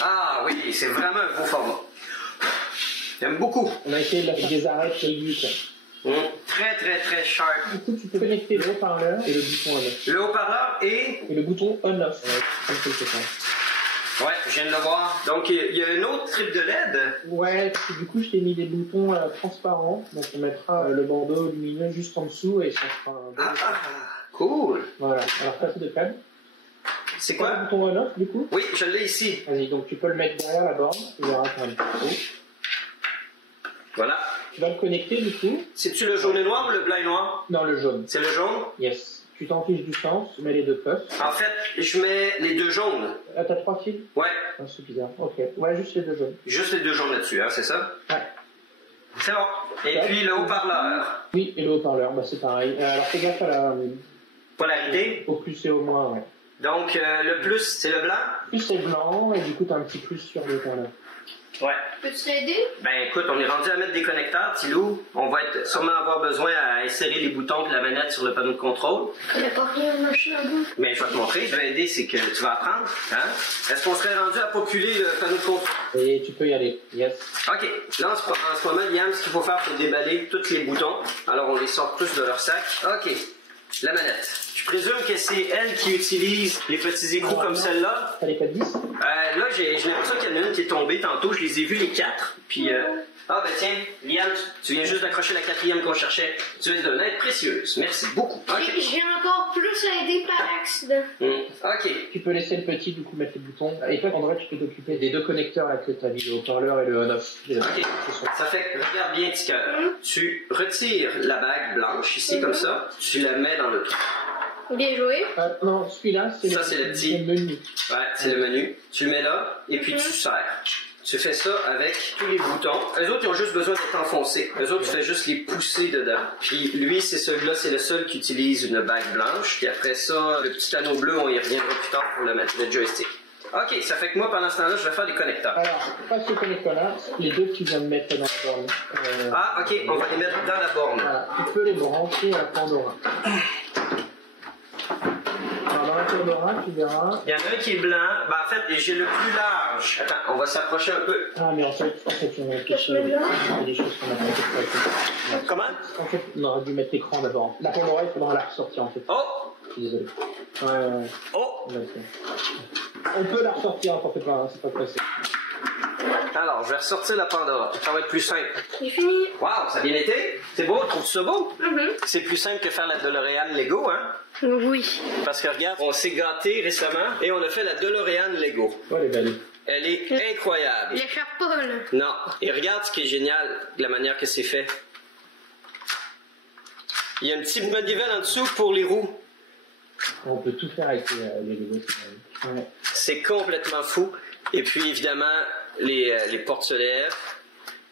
Ah oui, c'est vraiment un beau format. J'aime beaucoup. On a essayé de la faire des arêtes régulières. Très, très, très sharp. Du coup, tu peux connecter le haut-parleur et le bouton on-off. Le haut-parleur et le bouton on-off. Comme quelque chose. Ouais, je viens de le voir. Donc, il y a une autre strip de LED. Ouais, parce que du coup, je t'ai mis des boutons transparents. Donc, on mettra le bandeau lumineux juste en dessous et ça fera un bon cool. Voilà. Alors, passe de câble. C'est quoi? Le bouton on-off, du coup? Oui, je l'ai ici. Vas-y, donc tu peux le mettre derrière la borne. Tu verras quand même. Voilà. Tu vas le connecter, du coup. C'est-tu le jaune et noir ou le blanc et noir? Non, le jaune. C'est le jaune? Yes. Tu t'en fiches du sens, tu mets les deux puffs. En fait, je mets les deux jaunes. Ah, t'as 3 fils? Ouais. Ah, c'est bizarre. Ok. Ouais, juste les deux jaunes. Juste les deux jaunes là-dessus, hein, c'est ça? Ouais. C'est bon. Et puis le haut-parleur. Oui, et le haut-parleur, bah c'est pareil. Alors fais gaffe à la polarité. Au plus et au moins, ouais. Donc le plus, c'est le blanc? Plus c'est blanc, et du coup t'as un petit plus sur le haut-parleur. Ouais. Peux-tu t'aider? Ben écoute, on est rendu à mettre des connecteurs, Tilou. On va sûrement avoir besoin à insérer les boutons et la manette sur le panneau de contrôle. Il n'y a pas rien à machine à bout. Mais je vais te montrer, je vais aider, c'est que tu vas apprendre. Hein? Est-ce qu'on serait rendu à populer le panneau de contrôle? Et tu peux y aller, yes. Ok, là en ce moment, Liam, ce qu'il faut faire, c'est déballer tous les boutons. Alors on les sort tous de leur sac. Ok, la manette. Je présume que c'est elle qui utilise les petits écrous comme celle-là. T'as les 4 10? Là, j'ai l'impression qu'il y en a une qui est tombée tantôt. Je les ai vus les 4. Puis, ah ben tiens, Liam, tu viens juste d'accrocher la 4e qu'on cherchait. Tu es d'une aide précieuse. Merci beaucoup. Okay. Je viens encore plus aider par accident. Ok. Tu peux laisser le petit, du coup, mettre les boutons. Et toi, André, tu peux t'occuper des deux connecteurs là que t'as mis, le haut-parleur et le on-off. Ok. Ça fait que, regarde bien, petit cœur. Tu retires la bague blanche ici, comme ça. Tu la mets dans le trou. Bien joué. Non, celui-là, c'est le petit menu. Ouais, c'est le menu. Tu le mets là, et puis tu serres. Tu fais ça avec tous les boutons. Eux autres, ils ont juste besoin d'être enfoncés. Eux autres, tu fais juste les pousser dedans. Puis lui, c'est celui-là, c'est le seul qui utilise une bague blanche. Puis après ça, le petit anneau bleu, on y reviendra plus tard pour le mettre, le joystick. Ok, ça fait que moi, pendant ce temps-là, je vais faire des connecteurs. Alors, pas ce connecteur-là, les deux que tu viens de mettre dans la borne. Ah, ok, on va les mettre dans la borne. Voilà, tu peux les brancher à la Pandora. Alors, dans la Pandora, tu verras. Il y en a un qui est blanc. Ben, en fait, j'ai le plus large. Attends, on va s'approcher un peu. Ah, mais en fait, on a quelque chose. Il y a des choses qu'on a pas fait. Comment? En fait, on aurait dû mettre l'écran d'abord. La Pandora, il faudra la ressortir, en fait. Oh! Je suis désolé. Ouais. Oh! On peut la ressortir, t'en fais pas, hein, c'est pas pressé. Alors, je vais ressortir la Pandora. Ça va être plus simple. J'ai fini. Wow, ça a bien été? C'est beau? Trouves-tu ça beau? C'est plus simple que faire la DeLorean Lego, hein? Oui. Parce que regarde, on s'est gâté récemment et on a fait la DeLorean Lego. Oh, elle est belle. Elle est incroyable. L'échappe pas, là. Non. Et regarde ce qui est génial, de la manière que c'est fait. Il y a une petite manivelle en dessous pour les roues. On peut tout faire avec les Lego. Ouais. C'est complètement fou. Et puis, évidemment, les portes se lèvent.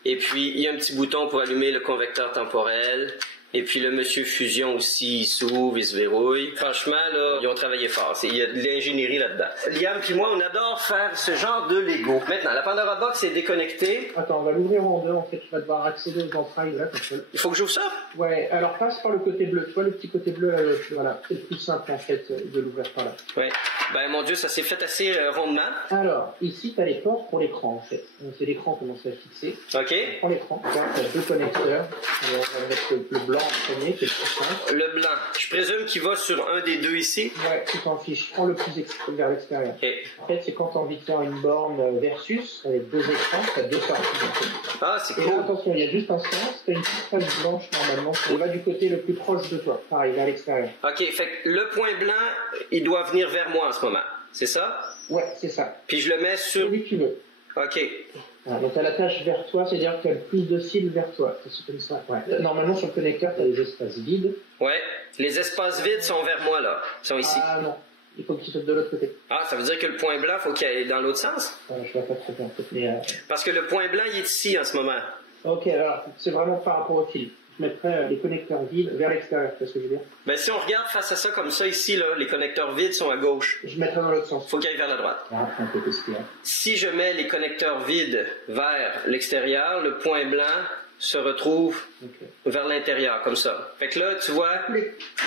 Et puis, il y a un petit bouton pour allumer le convecteur temporel. Et puis le monsieur Fusion aussi, il s'ouvre, il se verrouille. Franchement, là, ils ont travaillé fort. Il y a de l'ingénierie là-dedans. Liam puis moi, on adore faire ce genre de Lego. Maintenant, la Pandora Box est déconnectée. Attends, on va l'ouvrir en deux, en fait. Tu vas devoir accéder aux entrailles, là, comme ça. Il faut que j'ouvre ça? Ouais, alors passe par le côté bleu. Tu vois, le petit côté bleu, voilà. C'est le plus simple, en fait, de l'ouvrir par là. Ouais. Ben, mon Dieu, ça s'est fait assez rondement. Alors, ici, tu as les ports pour l'écran, en fait. Donc, c'est l'écran qu'on commence à fixer. OK. Prends l'écran. Tu as deux connecteurs. Alors, on va mettre le blanc en premier, qui est le plus simple. Le blanc. Je présume qu'il va sur un des deux ici. Ouais, tu t'en fiches. Prends le plus vers l'extérieur. OK. En fait, c'est quand tu as envie de faire une borne versus, avec deux écrans, tu as deux sorties. Ah, c'est Et cool. là, attention, il y a juste un sens, tu as une petite page blanche normalement. On va du côté le plus proche de toi, pareil, vers l'extérieur. OK, fait que le point blanc, il doit venir vers moi en ce moment. C'est ça? Ouais, c'est ça. Puis je le mets sur... Celui que tu veux. OK. Voilà, donc tu as la tâche vers toi, c'est-à-dire que tu as le plus de cils vers toi. C'est comme ça. Ouais. Normalement, sur le connecteur, tu as des espaces vides. Ouais. Les espaces vides sont vers moi, là. Ils sont ici. Ah non, il faut qu'ils soient de l'autre côté. Ah, ça veut dire que le point blanc, faut qu'il aille dans l'autre sens? Voilà, je ne vois pas très bien, mais... Parce que le point blanc, il est ici en ce moment. Ok, alors, c'est vraiment par rapport au fil. Je mettrais les connecteurs vides vers l'extérieur, c'est ce que je veux dire. Ben, si on regarde face à ça comme ça, ici, là, les connecteurs vides sont à gauche. Je mettrais dans l'autre sens. Faut qu'ils aillent vers la droite. Ah, un peu tester. Si je mets les connecteurs vides vers l'extérieur, le point blanc se retrouve vers l'intérieur, comme ça. Fait que là, tu vois,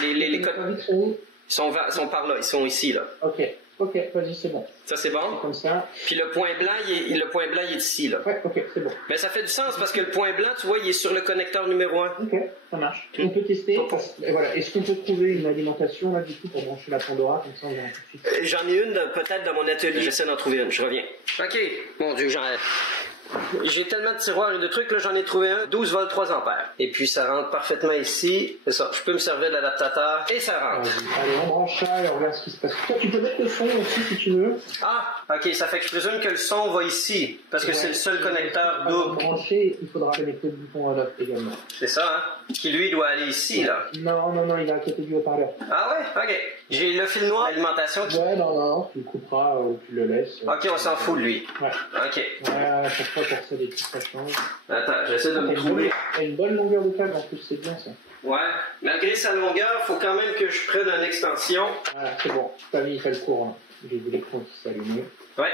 les connecteurs vides sont où? ils sont par là, ils sont ici, là. Ok, vas-y, c'est bon. Ça, c'est bon? C'est comme ça. Puis le point blanc, il est ici, là. Ouais, ok, c'est bon. Mais ça fait du sens parce que le point blanc, tu vois, il est sur le connecteur numéro 1. Ok, ça marche. On peut tester. Et voilà. Est-ce qu'on peut trouver une alimentation, là, du coup, pour brancher la Pandora, comme ça, on verra tout de suite. J'en ai une, peut-être, dans mon atelier. J'essaie d'en trouver une. Je reviens. OK. Mon Dieu, j'ai tellement de tiroirs et de trucs, là, j'en ai trouvé un. 12 volts 3 ampères. Et puis, ça rentre parfaitement ici. C'est ça. Je peux me servir de l'adaptateur. Et ça rentre. Allez, on branche ça et on regarde ce qui se passe. Toi, tu peux mettre le son aussi, si tu veux. Ah, OK. Ça fait que je présume que le son va ici. Parce que c'est le seul connecteur double. Pour brancher, il faudra connecter le bouton on-off également. C'est ça, hein? Qui, lui, doit aller ici, là. Non, il a à côté du haut-parleur. Ah ouais? OK. J'ai le fil noir d'alimentation qui... Ouais, non, tu le couperas ou tu le laisses. OK, on s'en fout de lui. Ouais. OK. Ouais, à chaque fois, pour ça, des petits ça change. Attends, j'essaie de me trouver. T'as une bonne longueur de câble en plus, c'est bien ça. Ouais. Malgré sa longueur, il faut quand même que je prenne une extension. Voilà, c'est bon. T'as mis, il fait le courant. J'ai vu l'écran qui s'allume. Ouais.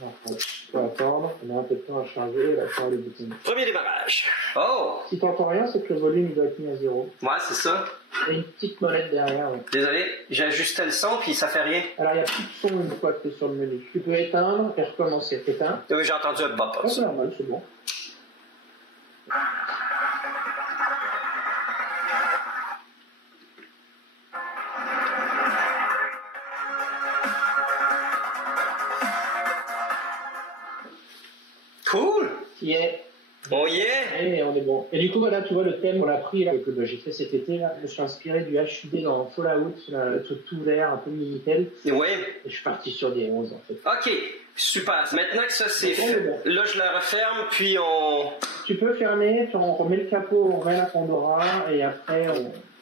Il faut attendre. On a un peu de temps à charger. Là, faire le bouton. Premier démarrage. Oh! Si t'entends rien, c'est que le volume il doit être mis à 0. Ouais, c'est ça. Il y a une petite molette derrière. Ouais. Désolé, j'ai ajusté le son puis ça fait rien. Alors, il n'y a plus de son une fois que tu es sur le menu. Tu peux éteindre et recommencer. Éteins. Oui, j'ai entendu un pop. C'est normal, c'est bon. Cool! Yeah. Oh yeah! Et on est bon. Et du coup, voilà, tu vois, le thème, on l'a pris, là, que j'ai fait cet été, là. Je me suis inspiré du HUD dans Fallout, le truc tout vert, un peu Minitel. Oui. Et je suis parti sur des 11, en fait. OK, super. Maintenant que ça c'est fait, là, je la referme, puis on... Tu peux fermer, puis on remet le capot, on remet la Pandora, et après,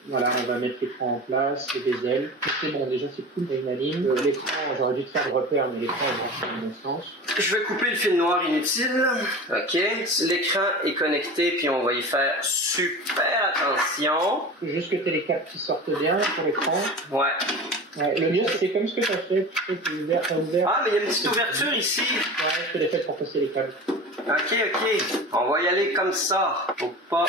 voilà, on va mettre l'écran en place, les bezels. C'est bon, déjà, c'est cool, il y a une ligne. L'écran, j'aurais dû te faire le repère, mais l'écran est branché dans mon sens. Je vais couper le fil noir inutile. OK. L'écran est connecté, puis on va y faire super attention. Juste que tu aies les câbles qui sortent bien pour l'écran. Ouais. Le mieux, c'est comme ce que tu as fait. Tu sais, ouvert. Ah, mais il y a une petite ouverture ici. Ouais, je te l'ai fait pour passer les câbles. OK. On va y aller comme ça. Faut pas...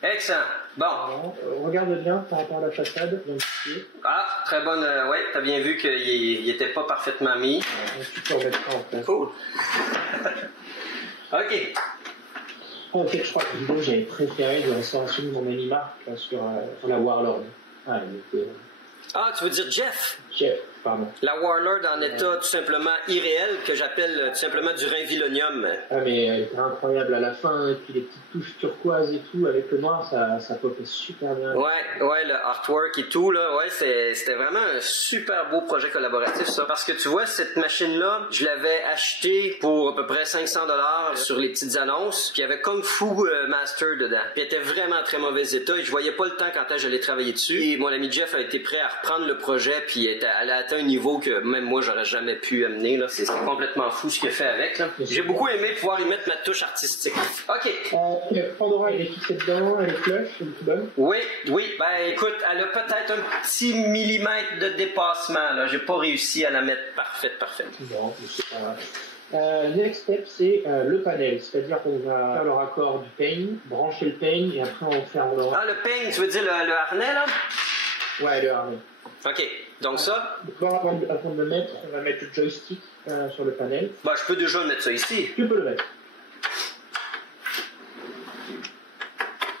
Excellent. Bon. Regarde bien par rapport à la façade. Ah, très bonne. Ouais, t'as bien vu qu'il n'était pas parfaitement mis. Donc tu peux remettre ça en place. Cool. OK. En fait, je crois que l'idée j'avais préféré de l'installation de mon Animark sur la Warlord. Ah, Tu veux dire Jeff? Jeff, pardon. La Warlord en état tout simplement irréel, que j'appelle tout simplement du Rinvilonium. Ah, mais elle était incroyable à la fin, et puis les petites touches turquoises et tout, avec le noir, ça popait super bien. Ouais, le artwork et tout, là, ouais, c'était vraiment un super beau projet collaboratif, ça. Parce que tu vois, cette machine-là, je l'avais achetée pour à peu près 500$ sur les petites annonces, puis il y avait Kung Fu Master dedans. Puis elle était vraiment en très mauvais état, et je voyais pas le temps quand j'allais travailler dessus. Et mon ami Jeff a été prêt à reprendre le projet, puis elle a atteint atteint un niveau que même moi, j'aurais jamais pu amener. Là. C'est complètement fou ce qu'il a fait avec. Là. J'ai beaucoup aimé pouvoir y mettre ma touche artistique. OK. Pandora, elle est fixée dedans, elle est flush, elle est tout bonne. Oui. Ben, écoute, elle a peut-être un petit millimètre de dépassement. Là. J'ai pas réussi à la mettre parfaite. Non, mais c'est pas grave. Next step, c'est le panel. C'est-à-dire qu'on va faire le raccord du peigne, brancher le peigne, et après on ferme le... Ah, le peigne, tu veux dire le harnais, là? Ouais, le harnais. OK. Donc ça? Bon, avant de le mettre, on va mettre le joystick sur le panel. Ben, je peux déjà mettre ça ici. Tu peux le mettre.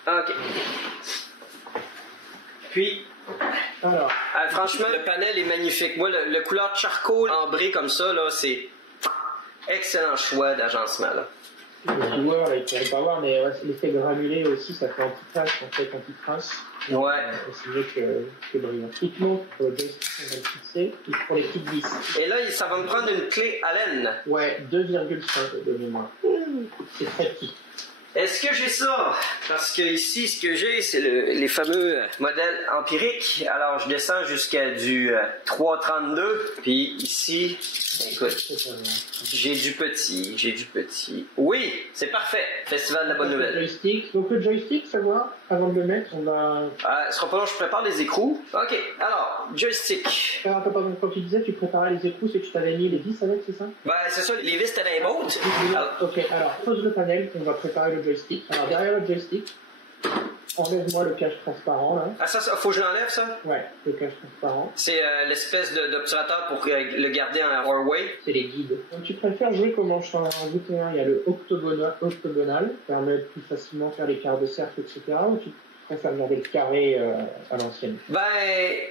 OK. Puis... Alors, franchement, le panel est magnifique. Moi, le couleur charcoal ambré comme ça, là, c'est excellent choix d'agencement. Là. le joueur, il ne pourrait pas voir, mais l'effet granulé aussi, ça fait anti-trace, en fait, anti-trace. Ouais. C'est mieux que brillant. Typiquement, pour le joystick, on va le fixer, et pour les petites vis. Et là, ça va me prendre une clé Allen. Ouais, 2,5 de mémoire. C'est très petit. Est-ce que j'ai ça? Parce que ici, ce que j'ai, c'est les fameux modèles empiriques. Alors, je descends jusqu'à du 3,32. Puis ici, écoute, j'ai du petit. Oui, c'est parfait. Festival de la bonne nouvelle. Joystick. Donc le joystick, savoir, avant de le mettre, on va... Ce sera pas long, je prépare les écrous. OK, alors, joystick. Alors, quand tu disais que tu préparais les écrous, c'est que tu t'avais mis les vis avec, c'est ça? Ben, c'est ça, les vis étaient dans les bottes. Ok, alors, pose le panel, on va préparer le joystick. Alors, derrière le joystick, enlève-moi le cache transparent, là. Ah, ça, faut que je l'enlève, ça? Ouais, le cache transparent. C'est l'espèce d'obturateur pour le garder en four-way. C'est les guides. Donc, tu préfères jouer comment? Je t'en ai rajouté un. Il y a le octogonal, qui permet de plus facilement faire les quarts de cercle, etc. Ou tu préfères regarder le carré à l'ancienne? Ben,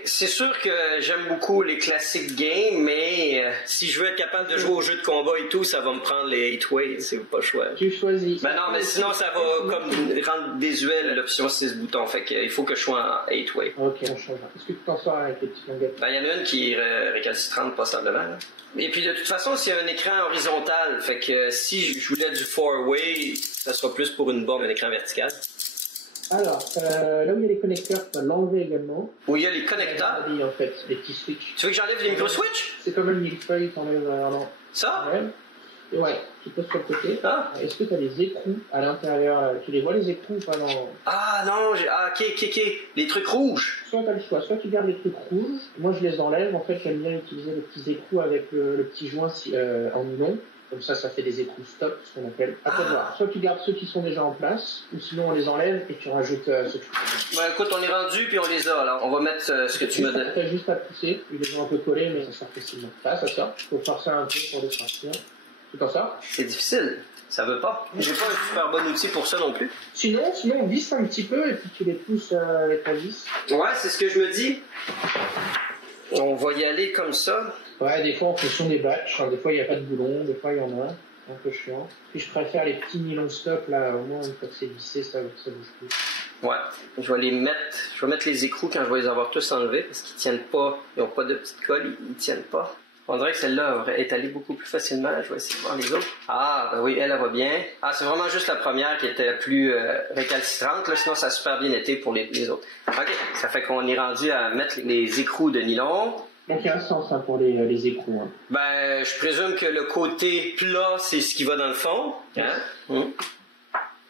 c'est sûr que j'aime beaucoup les classiques games, mais si je veux être capable de jouer aux jeux de combat et tout, ça va me prendre les 8-way, c'est pas choix. Tu choisis. Ben non, mais sinon ça va comme rendre désuet l'option 6 boutons, fait qu'il faut que je sois en 8-way. Ok, on change. Est-ce que tu t'en sors avec les petites languettes? Ben, il y en a une qui est récalcitrante passablement. Là. Et puis de toute façon, c'est un écran horizontal, fait que si je voulais du 4-way, ça sera plus pour une borne, un écran vertical. Alors, là où il y a les connecteurs, tu vas l'enlever également. Où il y a les connecteurs? En fait, les petits switches. Tu veux que j'enlève les micro-switches? C'est comme un millefeuille, t'enlèves ça? Et ouais, tu poses sur le côté. Ah. Est-ce que tu as des écrous à l'intérieur? Tu les vois les écrous ou pas dans... Ah non, ok. Les trucs rouges. Soit tu as le choix, soit tu gardes les trucs rouges. Moi je les enlève, en fait j'aime bien utiliser les petits écrous avec le petit joint en nylon. Comme ça fait des écrous stop, ce qu'on appelle. À toi de voir. Soit tu gardes ceux qui sont déjà en place, ou sinon on les enlève et tu rajoutes ceux que tu veux. Ben écoute, on est rendu puis on les a. Alors on va mettre ce que tu me donnes. Tu as juste à pousser. Ils les ont un peu collés, mais ça sort facilement. Ça sort. Il faut forcer un peu pour les sortir. Tu t'en sors? C'est difficile. Ça veut pas. J'ai pas un super bon outil pour ça non plus. Sinon on visse un petit peu et puis tu les pousses avec la vis. Ouais, c'est ce que je me dis. On va y aller comme ça. Ouais, des fois en fonction des batchs, des fois il n'y a pas de boulon, des fois il y en a, c'est un peu chiant. Puis je préfère les petits nylon stop là, au moins une fois que c'est vissé, ça bouge plus. Ouais, je vais mettre les écrous quand je vais les avoir tous enlevés parce qu'ils tiennent pas, ils n'ont pas de petite colle, ils tiennent pas. On dirait que celle-là est allée beaucoup plus facilement. Je vais essayer de voir les autres. Ah, ben oui, elle va bien. Ah, c'est vraiment juste la première qui était la plus récalcitrante. Là, sinon, ça a super bien été pour les autres. OK, ça fait qu'on est rendu à mettre les écrous de nylon. Donc il y a un sens pour les écrous. Hein. Ben, je présume que le côté plat, c'est ce qui va dans le fond. Hein?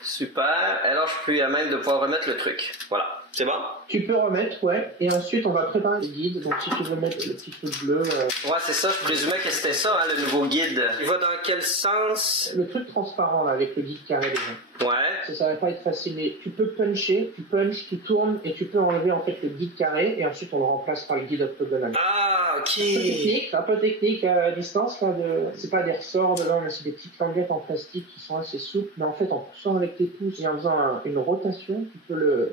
Super. Alors, je peux à même de pouvoir remettre le truc. Voilà. C'est bon? Tu peux remettre, ouais. Et ensuite, on va préparer le guide. Donc, si tu veux mettre le petit truc bleu... Ouais, c'est ça. Je présumais que c'était ça, hein, le nouveau guide. Il va dans quel sens? Le truc transparent, là, avec le guide carré déjà. Ouais. Ça va pas être facile, mais tu peux puncher, tu punches, tu tournes, et tu peux enlever, en fait, le guide carré, et ensuite, on le remplace par le guide octogonal. Ah, ok. C'est un peu technique à distance, là, c'est pas des ressorts dedans, mais c'est des petites languettes en plastique qui sont assez souples, mais en fait, en poussant avec tes pouces et en faisant une rotation, tu peux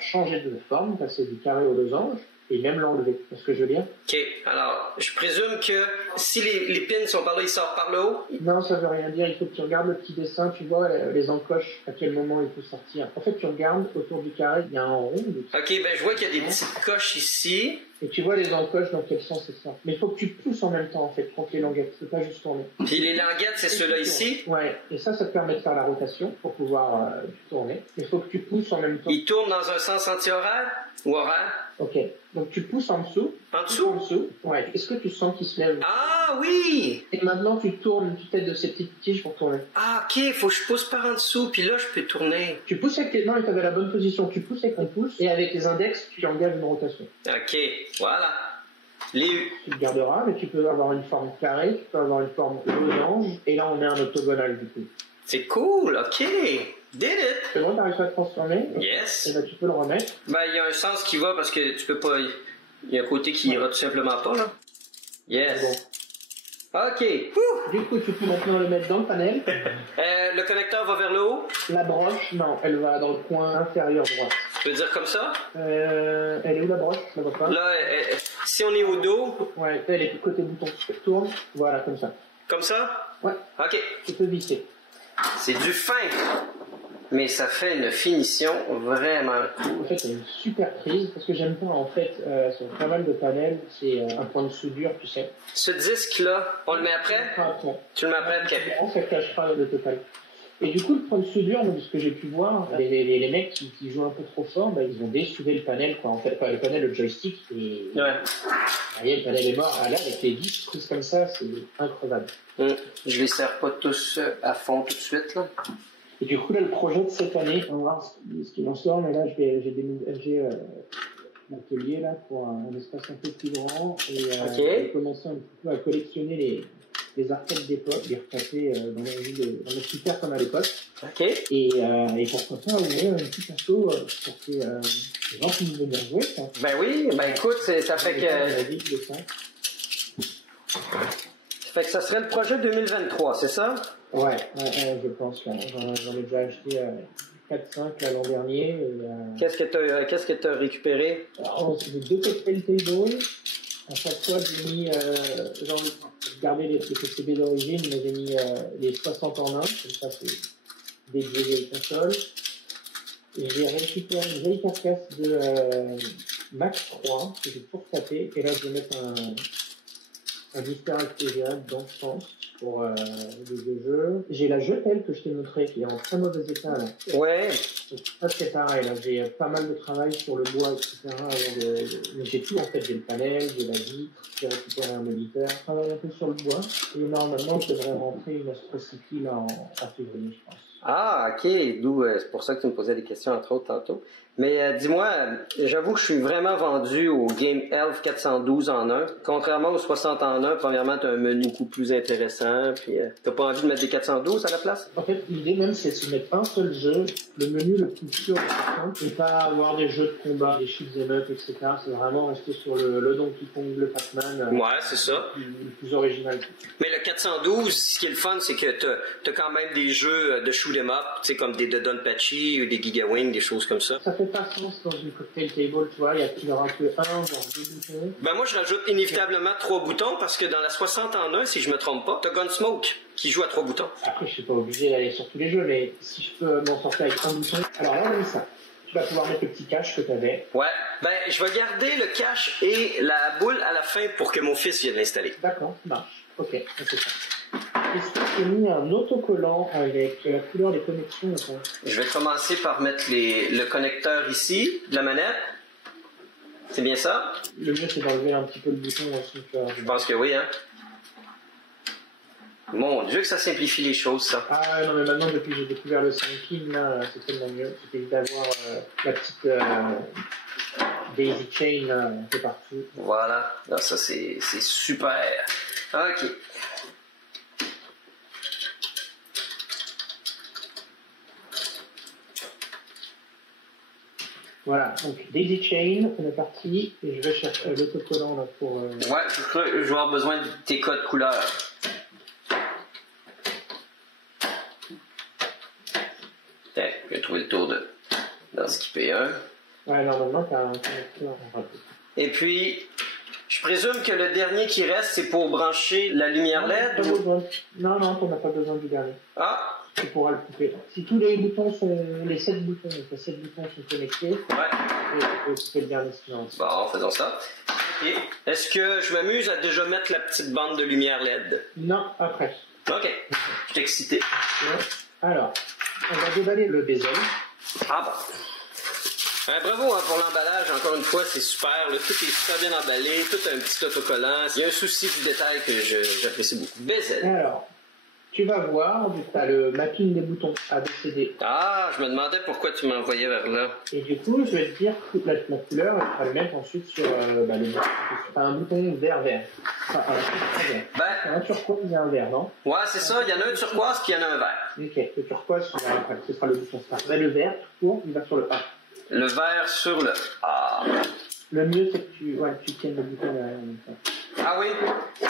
changer de forme, passer du carré au losange, et même l'enlever. C'est ce que je veux dire? Ok, alors, je présume que si les pins sont par là, ils sortent par le haut? Non, ça veut rien dire. Il faut que tu regardes le petit dessin, tu vois les encoches, à quel moment il faut sortir. En fait, tu regardes autour du carré, il y a un rond. Ok, ben je vois qu'il y a des petites coches ici. Et tu vois les encoches dans quel sens c'est ça. Mais il faut que tu pousses en même temps, en fait, contre les languettes. Tu peux pas juste tourner. Puis les languettes, c'est ceux-là ici? Ouais, et ça te permet de faire la rotation pour pouvoir tourner. Il faut que tu pousses en même temps. Ils tournent dans un sens anti-horaire ou horaire? Ok. Donc tu pousses en dessous. En En dessous? dessous. Ouais. Est-ce que tu sens qu'il se lève? Ah oui! Et maintenant tu tournes, tu t'aides de ces petites tiges pour tourner. Ah ok, faut que je pousse par en dessous, puis là je peux tourner. Tu pousses avec tes mains et tu avais la bonne position. Tu pousses avec ton pouce et avec tes index, tu engages une rotation. Ok, voilà. Les U. Tu le garderas, mais tu peux avoir une forme carrée, tu peux avoir une forme losange, et là on est un octogonal du coup. C'est cool, ok. Did it! C'est bon, t'arrives à te transformer? Yes. Et ben tu peux le remettre. Ben, il y a un sens qui va parce que tu peux pas. Il y a un côté qui ira tout simplement pas, là. Yes. Ok. Ouh. Du coup, tu peux maintenant le mettre dans le panel. Le connecteur va vers le haut. La broche, non, elle va dans le coin inférieur droit. Tu veux dire comme ça? Elle est où la broche? Je la vois pas. Là, si on est au dos, Ouais, elle est côté bouton. Tourne. Voilà, comme ça. comme ça? Ouais, Ok. tu peux visser. C'est du fin. Mais ça fait une finition vraiment cool. En fait, il y a une super prise, parce que j'aime pas, en fait, sur pas mal de panels, c'est un point de soudure, tu sais. Ce disque-là, on le met après? Pas après. Tu le mets après? Ok. En fait, cache pas le total. Et du coup, le point de soudure, de ce que j'ai pu voir, les mecs qui jouent un peu trop fort, bah, ils ont dessouvé le panel, quoi. En fait, pas le panel, le joystick, et Ouais. le panel est mort. Ah, là, avec les 10 prises comme ça, c'est incroyable. Je les serre pas tous à fond tout de suite, là. Et du coup, là, le projet de cette année, on va voir ce qu'il en sort, mais là, j'ai déménagé l'atelier là, pour un espace un peu plus grand, et j'ai commencé un petit peu à collectionner les arcades d'époque, les retaper dans le super comme à l'époque. Ok. Et pourquoi pas ouvrir un petit assaut pour que les gens puissent venir jouer. Ça. Ben oui, ben écoute, ça fait que... Ça fait que ça serait le projet 2023, c'est ça? Ouais, je pense. J'en ai déjà acheté 4-5 l'an dernier. Qu'est-ce que t'as récupéré? Alors, c'est 2 cocktail tables. À chaque fois, j'ai mis, j'ai gardé les PCB d'origine, mais j'ai mis les 60 en 1, comme ça c'est dédié aux consoles. Et j'ai récupéré une vieille carcasse de Max 3, que j'ai pour taper, et là je vais mettre un disque FPGA dans ce sens pour les deux jeux. J'ai la jetelle que je t'ai montré, qui est en très mauvais état là. Ouais. Donc, ça c'est pareil, là j'ai pas mal de travail sur le bois, etc. Mais j'ai tout en fait, j'ai le panel, j'ai la vitre, j'ai récupéré un moniteur, je travaille un peu sur le bois, et normalement je devrais rentrer une Astro City là en février je pense. Ah, ok, d'où c'est pour ça que tu me posais des questions entre autres tantôt. Mais dis-moi, j'avoue que je suis vraiment vendu au Game Elf 412 en 1. Contrairement au 60 en 1, premièrement, tu as un menu beaucoup plus intéressant, puis t'as pas envie de mettre des 412 à la place? En fait, l'idée même, c'est de se mettre un seul jeu, le menu le plus sûr de et pas avoir des jeux de combat, des ships and up, etc. C'est vraiment rester sur le Donkey Kong, le Pac-Man. Ouais, c'est ça. Le plus original. Mais le 412, ce qui est le fun, c'est que t'as quand même des jeux de shoot 'em up, tu sais, comme des Dodonpachi ou des Gigawing, des choses comme ça. Ça fait pas sens dans une cocktail table, tu vois, il n'y aura que un, voire 2 boutons. Ben moi, je rajoute inévitablement 3 boutons parce que dans la 60 en 1, si je me trompe pas, t'as Gunsmoke qui joue à 3 boutons. Après, je suis pas obligé d'aller sur tous les jeux, mais si je peux m'en sortir avec un bouton. Alors là, on a ça. Tu vas pouvoir mettre le petit cache que tu avais. Ouais. Ben, je vais garder le cache et la boule à la fin pour que mon fils vienne l'installer. D'accord, ça marche. Ok, on fait ça. Est-ce que tu as mis un autocollant avec la couleur des connexions ou pas? Je vais commencer par mettre le connecteur ici, de la manette. C'est bien ça? Le mieux, c'est d'enlever un petit peu le bouton aussi. Je pense que oui, hein? Mon Dieu que ça simplifie les choses, ça. Ah non, mais maintenant, depuis que j'ai découvert le 5 pin, là, c'est tellement mieux. C'était d'avoir la petite daisy chain un peu partout. Voilà. Là, ça, c'est super. OK. Voilà, donc daisy chain, on est parti, et je vais chercher l'autocollant là pour... Ouais, je vais avoir besoin de tes codes couleurs. Tiens, je vais trouver le tour d'en skipper un. Ouais, normalement, t'as un connecteur en rapide. Et puis, je présume que le dernier qui reste, c'est pour brancher la lumière LED? Non, t'en as pas besoin du dernier. Ah! Tu pourras le couper. Si tous les boutons sont... Les 7 boutons, donc les 7 boutons sont connectés, Ouais. et tu peux couper le dernier silence. Bon, faisons ça. OK. Est-ce que je m'amuse à déjà mettre la petite bande de lumière LED? Non, après. OK. Je suis excité. Alors, on va déballer le bezel. Ah bon. Bravo hein, pour l'emballage, encore une fois, c'est super. Là, tout est super bien emballé, tout a un petit autocollant. Il y a un souci du détail que j'apprécie beaucoup. Bézel. Alors, tu vas voir, tu as le mapping des boutons ABCD. Ah, je me demandais pourquoi tu m'envoyais vers là. Et du coup, je vais te dire que la couleur, tu vas le mettre ensuite sur le bouton. Tu as un bouton vert-vert. Enfin, un turquoise et un vert, non? Ouais, c'est ça. Il y en a un turquoise puis il y en a un vert. Ok, le turquoise, ce sera le bouton start. Le vert, tout court, il va sur le A. Le vert sur le A. Le mieux, c'est que tu tiennes le bouton derrière. Ah oui?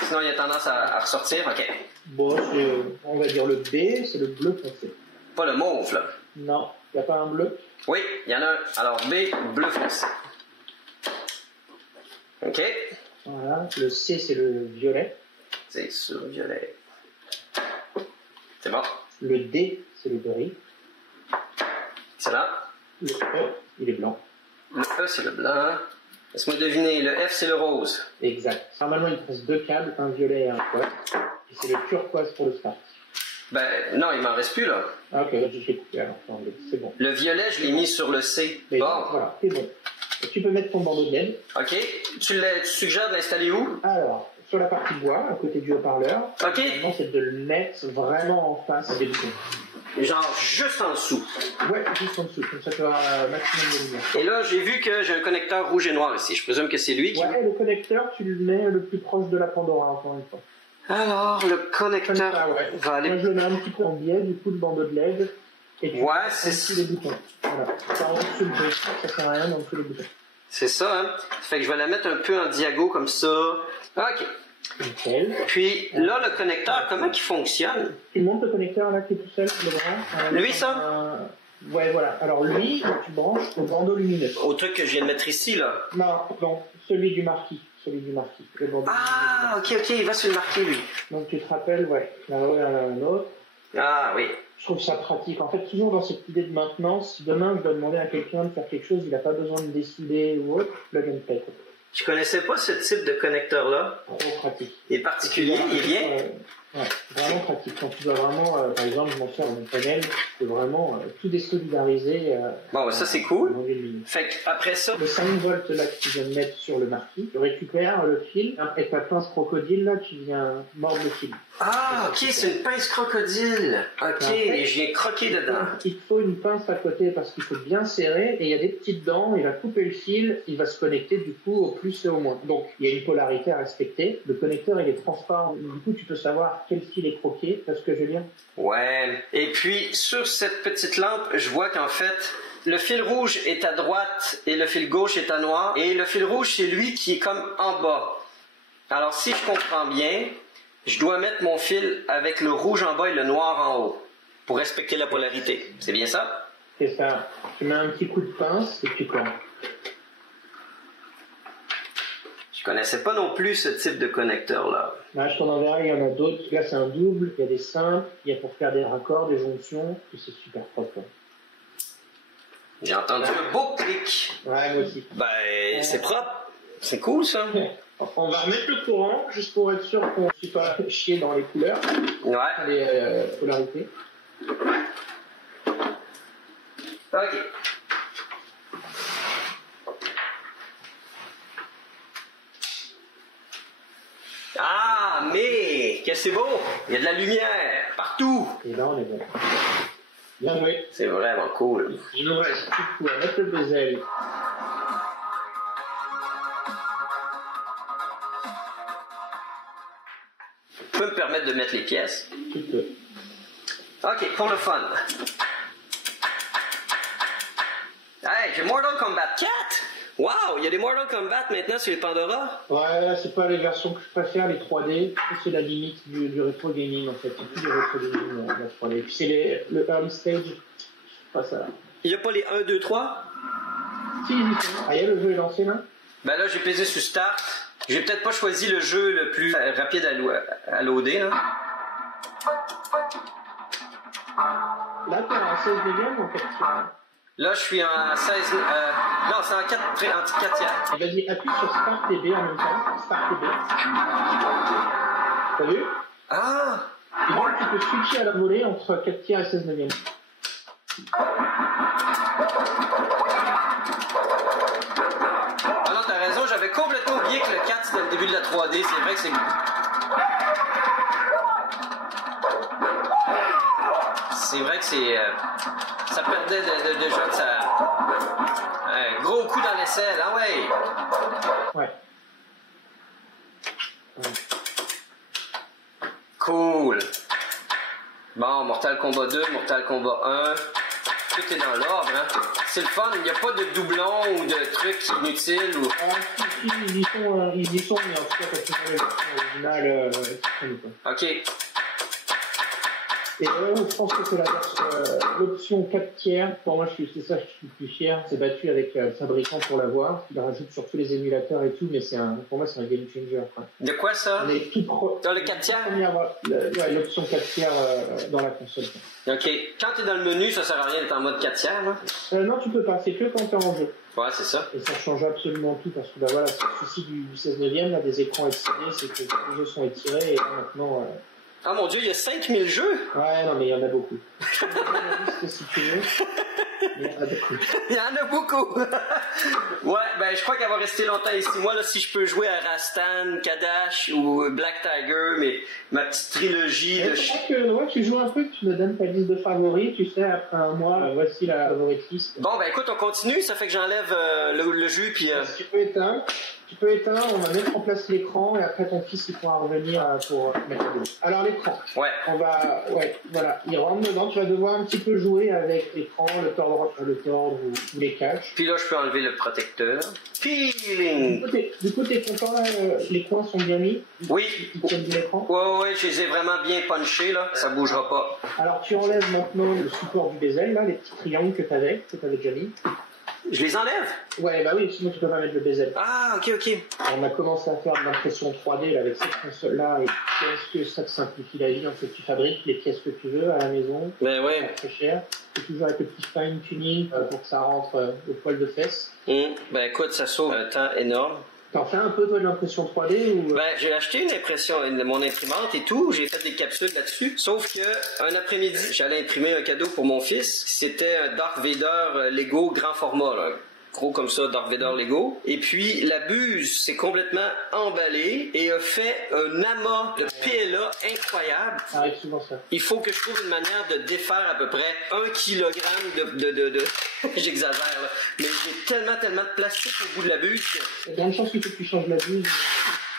Sinon, il y a tendance à ressortir. OK. Bon, on va dire le B, c'est le bleu foncé. Pas le mauve, là. Non, il n'y a pas un bleu? Oui, il y en a un. Alors, B, bleu foncé. OK. Voilà, le C, c'est le violet. C'est sur violet. C'est bon. Le D, c'est le gris. Excellent. Le E, il est blanc. Le E, c'est le blanc. Laisse-moi deviner. Le F, c'est le rose. Exact. Normalement, il te reste 2 câbles, un violet et un turquoise. Et c'est le turquoise pour le start. Ben, non, il m'en reste plus, là. Ah, ok, j'ai coupé alors. C'est bon. Le violet, je l'ai mis sur le C. Mais bon. Voilà, c'est bon. Et tu peux mettre ton bandeau de LED. OK. Tu suggères de l'installer où? Alors, sur la partie bois, à côté du haut-parleur. OK. Maintenant, c'est de le mettre vraiment en face des boutons. Genre juste en dessous. Ouais, juste en dessous, comme ça tu auras un maximum de lumière. Et là, j'ai vu que j'ai un connecteur rouge et noir ici. Je présume que c'est lui qui... Ouais, le connecteur, tu le mets le plus proche de la Pandora, encore une fois. Alors, le connecteur ouais. va aller... Moi, je le mets un petit peu en biais, du coup, le bandeau de LED. Et tu ouais, c'est ici les boutons. Voilà. Ça en dessous le bouton. Ça sert à rien en dessous les boutons. C'est ça, hein? Ça fait que je vais la mettre un peu en diago comme ça. OK. Nickel. Puis là, le connecteur, comment il fonctionne? Tu montes le connecteur là qui est tout seul, le bras. Lui, ça? Ouais, voilà. Alors lui, tu branches au bandeau lumineux. Au truc que je viens de mettre ici, là. Non, celui du marquis. Celui du marquis. Le bandeau ah, ok, il va sur le marqué, lui. Donc tu te rappelles, ouais, là-haut, il y en a un autre. Ah, oui. Je trouve ça pratique. En fait, toujours dans cette idée de maintenance, si demain je dois demander à quelqu'un de faire quelque chose, il n'a pas besoin de décider ou autre, plug and play. Je connaissais pas ce type de connecteur-là. Trop pratique. Il est particulier, il est bien. Ouais, vraiment pratique. Quand tu dois vraiment, par exemple, je m'en sers dans mon panel, tu peux vraiment tout désolidariser. Bon, ça c'est cool. En 1 minute. Fait qu'après ça... Le 5 volts là que tu viens de mettre sur le marquis, tu récupères le fil, avec ta pince crocodile là, tu viens mordre le fil. Ah, ok, c'est une pince crocodile. Ok, et je viens croquer dedans. Il te faut une pince à côté parce qu'il faut bien serrer et il y a des petites dents, il va couper le fil, il va se connecter du coup au plus et au moins. Donc il y a une polarité à respecter. Le connecteur il est transparent, du coup tu peux savoir quel fil est croqué, c'est ce que je veux dire. Ouais, et puis sur cette petite lampe, je vois qu'en fait, le fil rouge est à droite et le fil gauche est à noir. Et le fil rouge, c'est lui qui est comme en bas. Alors si je comprends bien, je dois mettre mon fil avec le rouge en bas et le noir en haut pour respecter la polarité. C'est bien ça? C'est ça. Tu mets un petit coup de pince et tu clamps. Je connaissais pas non plus ce type de connecteur-là. Là, je t'en enverrai, il y en a d'autres. Là, c'est un double, il y a des simples, il y a pour faire des raccords, des jonctions, et c'est super propre. J'ai entendu le beau clic. Ouais, moi aussi. Ben, c'est propre. C'est cool, ça. On va remettre le courant, juste pour être sûr qu'on ne s'est pas chier dans les couleurs, Ouais. les polarités. OK. Ah, mais que c'est beau! Il y a de la lumière partout! Et là, on est bon. Bien joué. C'est vraiment cool. Il nous reste plus coup à mettre le bezel. Tu peux me permettre de mettre les pièces? Tu peux. OK, pour le fun. Hey, j'ai Mortal Kombat 4! Wow, il y a des Mortal Kombat maintenant sur les Pandora? Ouais, là, c'est pas les versions que je préfère, les 3D. C'est la limite du rétro gaming, en fait. C'est plus du rétro gaming, la 3D. Puis c'est le early stage. Pas ça, là. Il n'y a pas les 1, 2, 3? Si, ah, y a le jeu est lancé, là? Ben là, j'ai pesé sur Start. J'ai peut-être pas choisi le jeu le plus rapide à loader, là. Là, t'es en 16 neuvième ou en 4 tiers? Là, je suis en 16... non, c'est en 4 tiers. Et vas-y, appuie sur Start TB en même temps. Start TB. T'as vu? Ah! Et donc, tu peux switcher à la volée entre 4 tiers et 16 neuvième. Ah non, t'as raison, j'avais complètement oublié que le 4 c'était le début de la 3D. C'est vrai que c'est... C'est vrai que c'est... ça perdait déjà de sa... Un gros coup dans l'aisselle, ah ouais! Ouais. Cool! Bon, Mortal Kombat 2, Mortal Kombat 1... Tout est dans l'ordre, hein? C'est le fun, il n'y a pas de doublons ou de trucs inutiles ou... Ils y sont, mais en tout cas, quand tu fais la version originale, OK. Et je pense que c'est l'option 4 tiers. Pour moi, c'est ça que je suis le plus fier. C'est battu avec le fabricant pour l'avoir. Il rajoute sur tous les émulateurs et tout, mais pour moi, c'est un game changer. Quoi. De quoi ça? On est tout dans le 4 tiers? L'option 4 tiers dans la console. Quoi. OK. Quand tu es dans le menu, ça sert à rien d'être en mode 4 tiers, là? Non, tu peux pas. C'est que quand tu es en jeu. Ouais, c'est ça. Et ça change absolument tout parce que voilà, c'est le souci du 16 neuvième, là, des écrans étirés, c'est que tous les jeux sont étirés et là, maintenant... Ah mon Dieu, il y a 5000 jeux? Ouais, non, mais il y en a beaucoup. Je vais donner la liste si tu veux. Il y en a beaucoup. Il y en a beaucoup. Ouais, ben je crois qu'elle va rester longtemps ici. Moi, là, si je peux jouer à Rastan, Kadash ou Black Tiger, mais ma petite trilogie de... tu joues un peu, tu me donnes ta liste de favoris, tu sais, après un mois, voici la favorite liste. Bon, ben écoute, on continue, ça fait que j'enlève le jus, puis... Tu peux éteindre, on va mettre en place l'écran et après ton fils il pourra revenir pour mettre la douche. Alors l'écran. Ouais. Voilà. Il rentre dedans, tu vas devoir un petit peu jouer avec l'écran, le tordre ou les caches. Puis là, je peux enlever le protecteur. Peeling! Du coup, t'es content, les coins sont bien mis? Oui. Ils tiennent bien l'écran? Ouais, je les ai vraiment bien punchés, là. Ça bougera pas. Alors tu enlèves maintenant le support du bezel, là, les petits triangles que t'avais déjà mis. Je les enlève? Ouais, bah oui, sinon tu peux pas mettre le bezel. Ah, ok. On a commencé à faire de l'impression 3D là, avec cette console-là, et qu'est-ce que ça te simplifie la vie, en fait, tu fabriques les pièces que tu veux à la maison, ben ouais. pas très cher, et toujours avec le petit fine-tuning pour que ça rentre au poil de fesses. Ben écoute, ça sauve un temps énorme. T'en fais un peu toi de l'impression 3D ou... Ben j'ai acheté une impression, mon imprimante et tout, j'ai fait des capsules là-dessus, sauf que un après-midi, j'allais imprimer un cadeau pour mon fils, c'était un Darth Vader Lego grand format, là. Gros comme ça, Darth Vader Lego. Et puis, la buse s'est complètement emballée et a fait un amas de PLA incroyable. Ça arrive souvent ça. Il faut que je trouve une manière de défaire à peu près 1 kilogramme de... J'exagère, là. Mais j'ai tellement de plastique au bout de la buse que... Il y a bien une chance qu'il faut que tu changes la buse.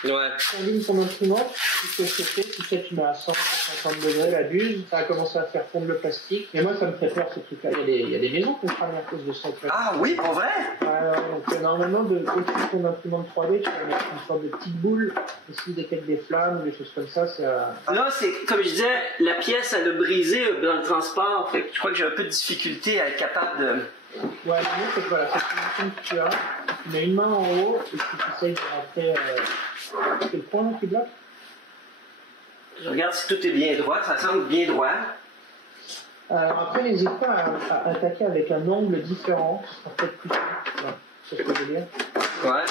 Ouais. Tu enlignes ton imprimante, tu sais ce que c'est, tu mets à 150 degrés la buse, ça a commencé à faire fondre le plastique. Mais moi, ça me fait peur ce truc-là. Il y a des maisons qui crament à cause de ça. Ah oui, pour vrai? Donc normalement, au-dessus de ton imprimante 3D, tu vas mettre une sorte de petite boule, et si détecte des flammes ou des choses comme ça, c'est à... Là, c'est, comme je disais, la pièce, elle a brisé dans le transport. Fait que je crois que j'ai un peu de difficulté à être capable de... Ouais, mais c'est voilà, cette position que tu as, tu mets une main en haut, et tu essayes de rentrer... C'est le point là qui bloque? Je regarde si tout est bien droit, ça semble bien droit. Après, n'hésite pas à attaquer avec un angle différent, ce sera peut-être plus simple. Ouais, c'est ce que je veux dire. Ouais.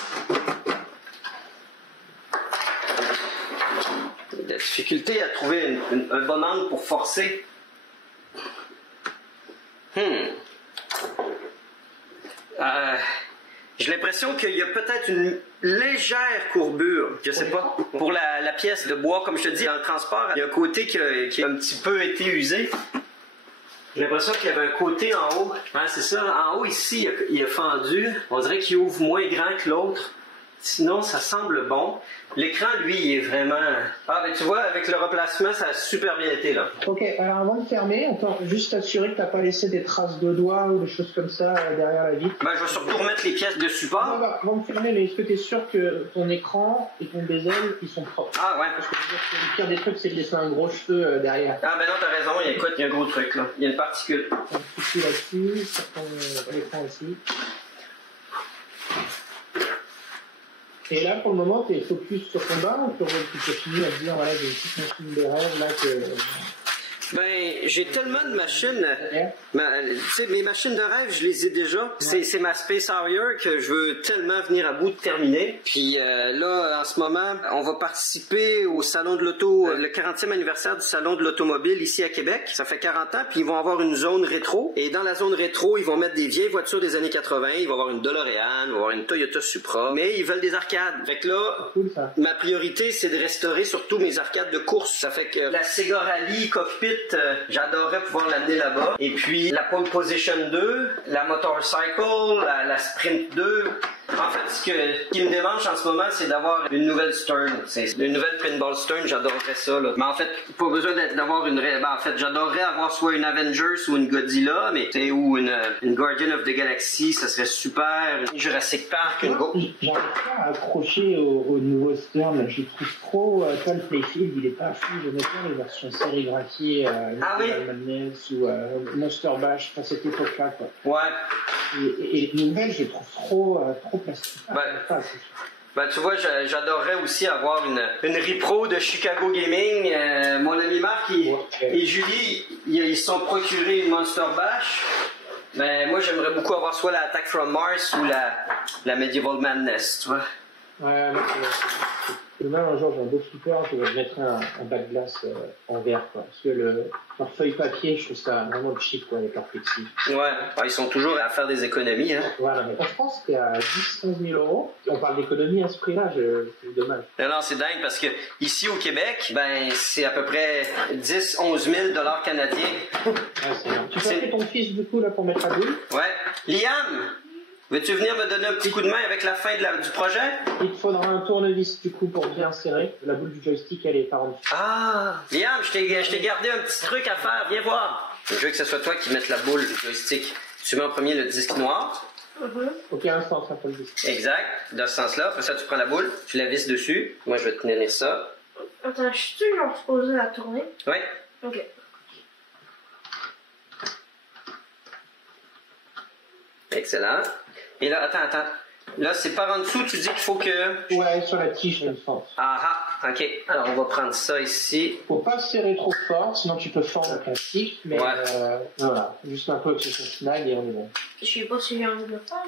La difficulté à trouver un bon angle pour forcer. J'ai l'impression qu'il y a peut-être une légère courbure, je sais pas. Pour la pièce de bois, comme je te dis, dans le transport, il y a un côté qui a un petit peu été usé. J'ai l'impression qu'il y avait un côté en haut. Ouais, c'est ça. En haut, ici, il est fendu. On dirait qu'il ouvre moins grand que l'autre. Sinon, ça semble bon. L'écran, lui, il est vraiment... Ah, ben tu vois, avec le replacement, ça a super bien été, là. Ok, alors avant de fermer, attends, juste t'assurer que t'as pas laissé des traces de doigts ou des choses comme ça derrière la vitre. Ben, je vais surtout remettre les pièces de support. Non, bah, avant de fermer, mais est-ce que t'es sûr que ton écran et ton bezel, ils sont propres? Ah, ouais. Parce que le pire des trucs, c'est de laisser un gros cheveu derrière. Ah, ben non, t'as raison. Écoute, il y a un gros truc, là. Il y a une particule. Donc, ici, là-dessus, sur ton écran aussi. Et là, pour le moment, tu es focus sur ton bar ou tu continues à te dire, voilà, j'ai une petite machine de rêve là que... Ben, j'ai tellement de machines. Tu sais, mes machines de rêve, je les ai déjà. C'est ma Space Harrier que je veux tellement venir à bout de terminer. Puis là, en ce moment, on va participer au Salon de l'Auto, le 40e anniversaire du Salon de l'Automobile ici à Québec. Ça fait 40 ans, puis ils vont avoir une zone rétro. Et dans la zone rétro, ils vont mettre des vieilles voitures des années 80. Il va y avoir une DeLorean, il va y avoir une Toyota Supra. Mais ils veulent des arcades. Fait que là, ma priorité, c'est de restaurer surtout mes arcades de course. Ça fait que la Sega Rally Cockpit, j'adorerais pouvoir l'amener là-bas. Et puis la Pole Position 2, la Motorcycle, la Sprint 2. En fait, ce qui me démange en ce moment, c'est d'avoir une nouvelle Stern. C'est une nouvelle Pinball Stern, j'adorerais ça. Là. Mais en fait, pas besoin d'avoir une... en fait, j'adorerais avoir soit une Avengers ou une Godzilla, mais ou une Guardian of the Galaxy, ça serait super. Une Jurassic Park, une... J'arrive pas à accrocher au nouveau Stern. Je trouve trop... Pas le Playfield, il est pas fou. J'aime bien les versions sérigraphiées, Madness ou Monster Bash, à cette époque-là. Quoi. Ouais. Et les nouvelles, je les trouve trop plastique. Ben, tu vois, j'adorerais aussi avoir une repro de Chicago Gaming. Mon ami Marc et Julie, ils se sont procurés une Monster Bash. Mais moi, j'aimerais beaucoup avoir soit la Attack from Mars ou la Medieval Madness, tu vois. Ouais, demain, un jour, j'ai un beau flipper, je vais mettre un backglass en verre, quoi. Parce que leur feuille papier, je trouve ça vraiment cheap, quoi, avec leur flexi. Ouais, ils sont toujours à faire des économies, hein. Voilà, mais je pense qu'à 10-11 000 euros, on parle d'économie à ce prix-là, c'est dommage. Non, c'est dingue, parce que ici au Québec, ben, c'est à peu près 10-11 000 $ canadiens. Ouais, c'est bien. Tu peux appeler ton fils, du coup, là, pour mettre la boule? Ouais. Liam! Veux-tu venir me donner un petit coup de main avec la fin du projet? Il te faudra un tournevis du coup pour bien serrer. La boule du joystick, elle est par en dessous. Ah! Liam, je t'ai gardé un petit truc à faire. Viens voir. Je veux que ce soit toi qui mette la boule du joystick. Tu mets en premier le disque noir. Ok, un sens, ça pour le disque. Exact. Dans ce sens-là. Après ça, tu prends la boule, tu la visses dessus. Moi, je vais te tenir ça. Attends, je suis toujours supposé la tourner? Ouais. Ok. Excellent. Et là, attends. Là, c'est par en dessous, tu dis qu'il faut que... Ouais, sur la tige, je pense. OK. Alors, on va prendre ça ici. Faut pas serrer trop fort, sinon tu peux fendre le plastique. Mais voilà, juste un peu que ça snag et on est bon. Je sais pas si j'ai envie de le faire.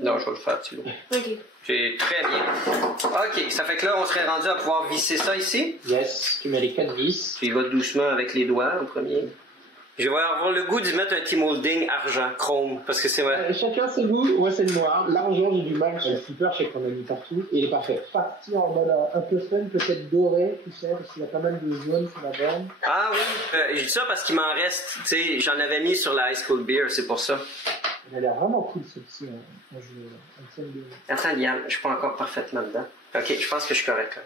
Non, je vais le faire, tu vois. Ok. C'est très bien. OK, ça fait que là, on serait rendu à pouvoir visser ça ici. Yes, tu mets les 4 vis. Tu y vas doucement avec les doigts en premier. Je vais avoir le goût d'y mettre un T-molding argent, chrome, parce que c'est vrai. Chacun ses goûts, moi c'est le noir. L'argent, j'ai du mal. Le flipper, je sais qu'on a mis partout. Et il est parfait. Parti en mode un peu fun, peut-être doré, tu sais, parce qu'il y a pas mal de jaune sur la borne. Ah oui, je dis ça parce qu'il m'en reste. Tu sais, j'en avais mis sur la High School Beer, c'est pour ça. Elle a l'air vraiment cool celle-ci. Attends, Liam, je suis pas encore parfaitement dedans. OK, je pense que je suis correct là.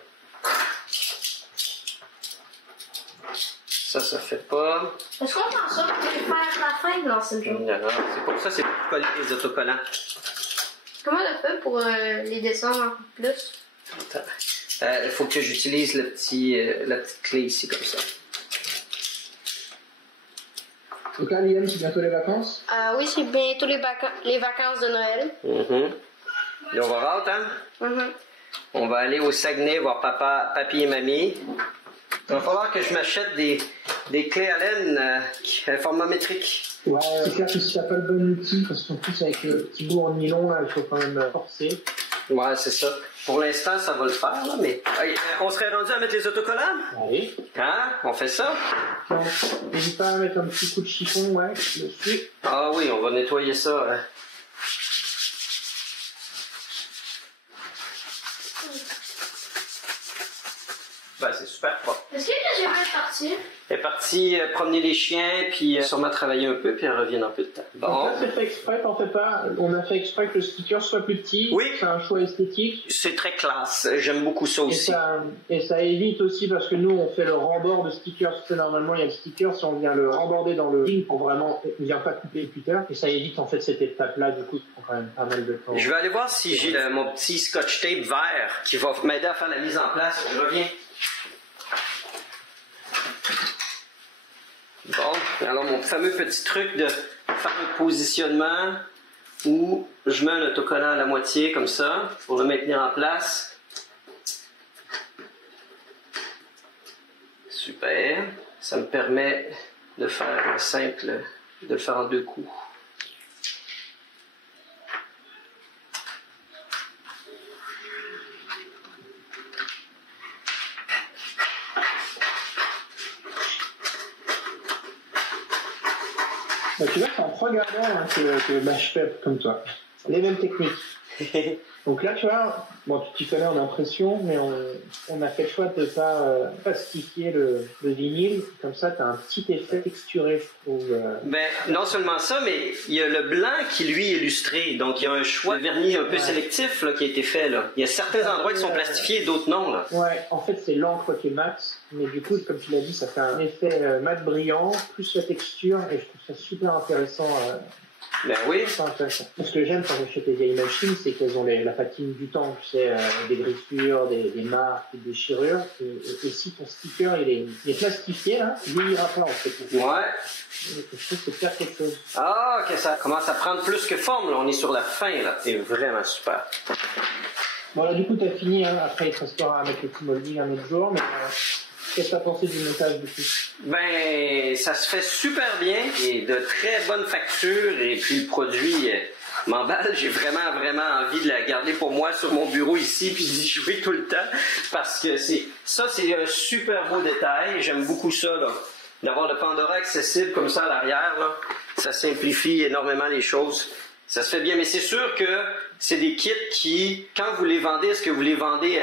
Ça fait pas. Est-ce qu'on pense ça pour faire la fin dans ce jeu? Non, c'est pour ça, c'est pour coller les autocollants. Comment on fait pour les descendre un peu plus? Attends. Il faut que j'utilise la petite clé ici, comme ça. Donc là, Liam, c'est bientôt les vacances? Oui, c'est bientôt les vacances de Noël. Là, on va rentrer, hein? On va aller au Saguenay voir papy et mamie. Il va falloir que je m'achète des clés Allen format métrique. Ouais, c'est clair que si t'as pas le bon outil, parce qu'en plus avec le petit bout en nylon, là, il faut quand même forcer. Ouais, c'est ça. Pour l'instant, ça va le faire, là, mais... on serait rendu à mettre les autocollants? Oui. Hein? On fait ça? Bon, n'hésite pas à mettre un petit coup de chiffon, ouais, dessus. Ah oui, on va nettoyer ça, hein. Ben, c'est super propre. Est-ce que j'ai pas parti? Elle est partie promener les chiens, puis sûrement travailler un peu, puis elle revient dans peu de temps. Bon. Donc là, c'est fait exprès, t'en fais pas. On a fait exprès que le sticker soit plus petit. Oui. C'est un choix esthétique. C'est très classe. J'aime beaucoup ça aussi. Et ça évite aussi, parce que nous, on fait le rembord de stickers. Parce que normalement, il y a le sticker, si on vient le remborder dans le ring pour vraiment, on vient pas couper le cutter. Et ça évite, en fait, cette étape-là, du coup, qui prend quand même pas mal de temps. Je vais aller voir si j'ai mon petit scotch tape vert qui va m'aider à faire la mise en place. Je reviens. Bon, alors mon fameux petit truc de faire un positionnement où je mets un autocollant à la moitié comme ça pour le maintenir en place. Super. Ça me permet de faire un simple, de le faire en 2 coups. Bah, tu vois, c'est en te regardant hein, que bah, je fais comme toi. Les mêmes techniques. Donc là, tu vois, bon, tu t'y connais en impression, mais on a fait le choix de ne pas plastifier le vinyle. Comme ça, tu as un petit effet texturé, je trouve. Ben, non seulement ça, mais il y a le blanc qui, lui, est illustré. Donc, il y a un choix de vernis un peu sélectif là, qui a été fait. Là. Il y a certains endroits qui sont plastifiés et d'autres non. Là. Ouais, en fait, c'est l'encre qui est mat. Mais du coup, comme tu l'as dit, ça fait un effet mat brillant, plus la texture, et je trouve ça super intéressant. Ben oui. Ce que j'aime quand j'achète les vieilles machines, c'est qu'elles ont la patine du temps, tu sais, des griffures, des marques, des déchirures. Et si ton sticker il est plastifié, là, il vieillira pas en fait. Ouais. Et je trouve que c'est faire quelque chose. Ah, ok, ça commence à prendre plus que forme. Là. On est sur la fin, là. C'est vraiment super. Bon, là, du coup, t'as fini. Hein. Après, il te restera à mettre le petit molding un autre jour. Mais qu'est-ce que t'as pensé du montage, du coup? Ben, ça se fait super bien et de très bonne facture. Et puis, le produit m'emballe. J'ai vraiment envie de la garder pour moi sur mon bureau ici puis d'y jouer tout le temps. Parce que c'est un super beau détail. J'aime beaucoup ça, là. D'avoir le Pandora accessible comme ça à l'arrière, là. Ça simplifie énormément les choses. Ça se fait bien, mais c'est sûr que c'est des kits qui, quand vous les vendez, est-ce que vous les vendez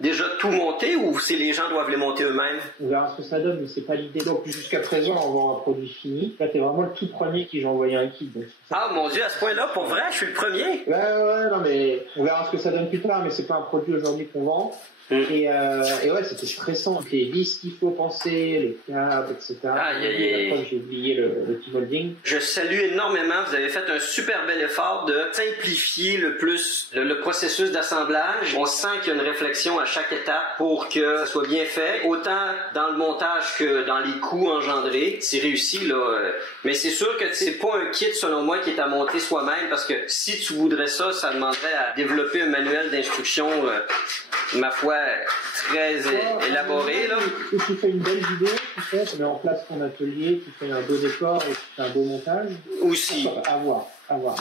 déjà tout monté ou c'est les gens doivent les monter eux-mêmes? On verra ce que ça donne, mais c'est pas l'idée. Donc jusqu'à présent, on vend un produit fini. Là, t'es vraiment le tout premier qui j'ai envoyé un kit. Donc, ah mon Dieu, à ce point-là, pour vrai, je suis le premier? Ouais, non mais on verra ce que ça donne plus tard, mais c'est pas un produit aujourd'hui qu'on vend. Et ouais, c'était stressant. Les vis qu'il faut penser, les câbles, etc. J'ai oublié le petit molding. Je salue énormément. Vous avez fait un super bel effort de simplifier le plus le processus d'assemblage. On sent qu'il y a une réflexion à chaque étape pour que ça soit bien fait. Autant dans le montage que dans les coûts engendrés. C'est réussi, là. Mais c'est sûr que c'est pas un kit, selon moi, qui est à monter soi-même parce que si tu voudrais ça, ça demanderait à développer un manuel d'instruction, ma foi, très élaboré, là. Si tu fais une belle vidéo, tu mets en place ton atelier, tu fais un beau décor et tu fais un beau montage. Aussi. À voir.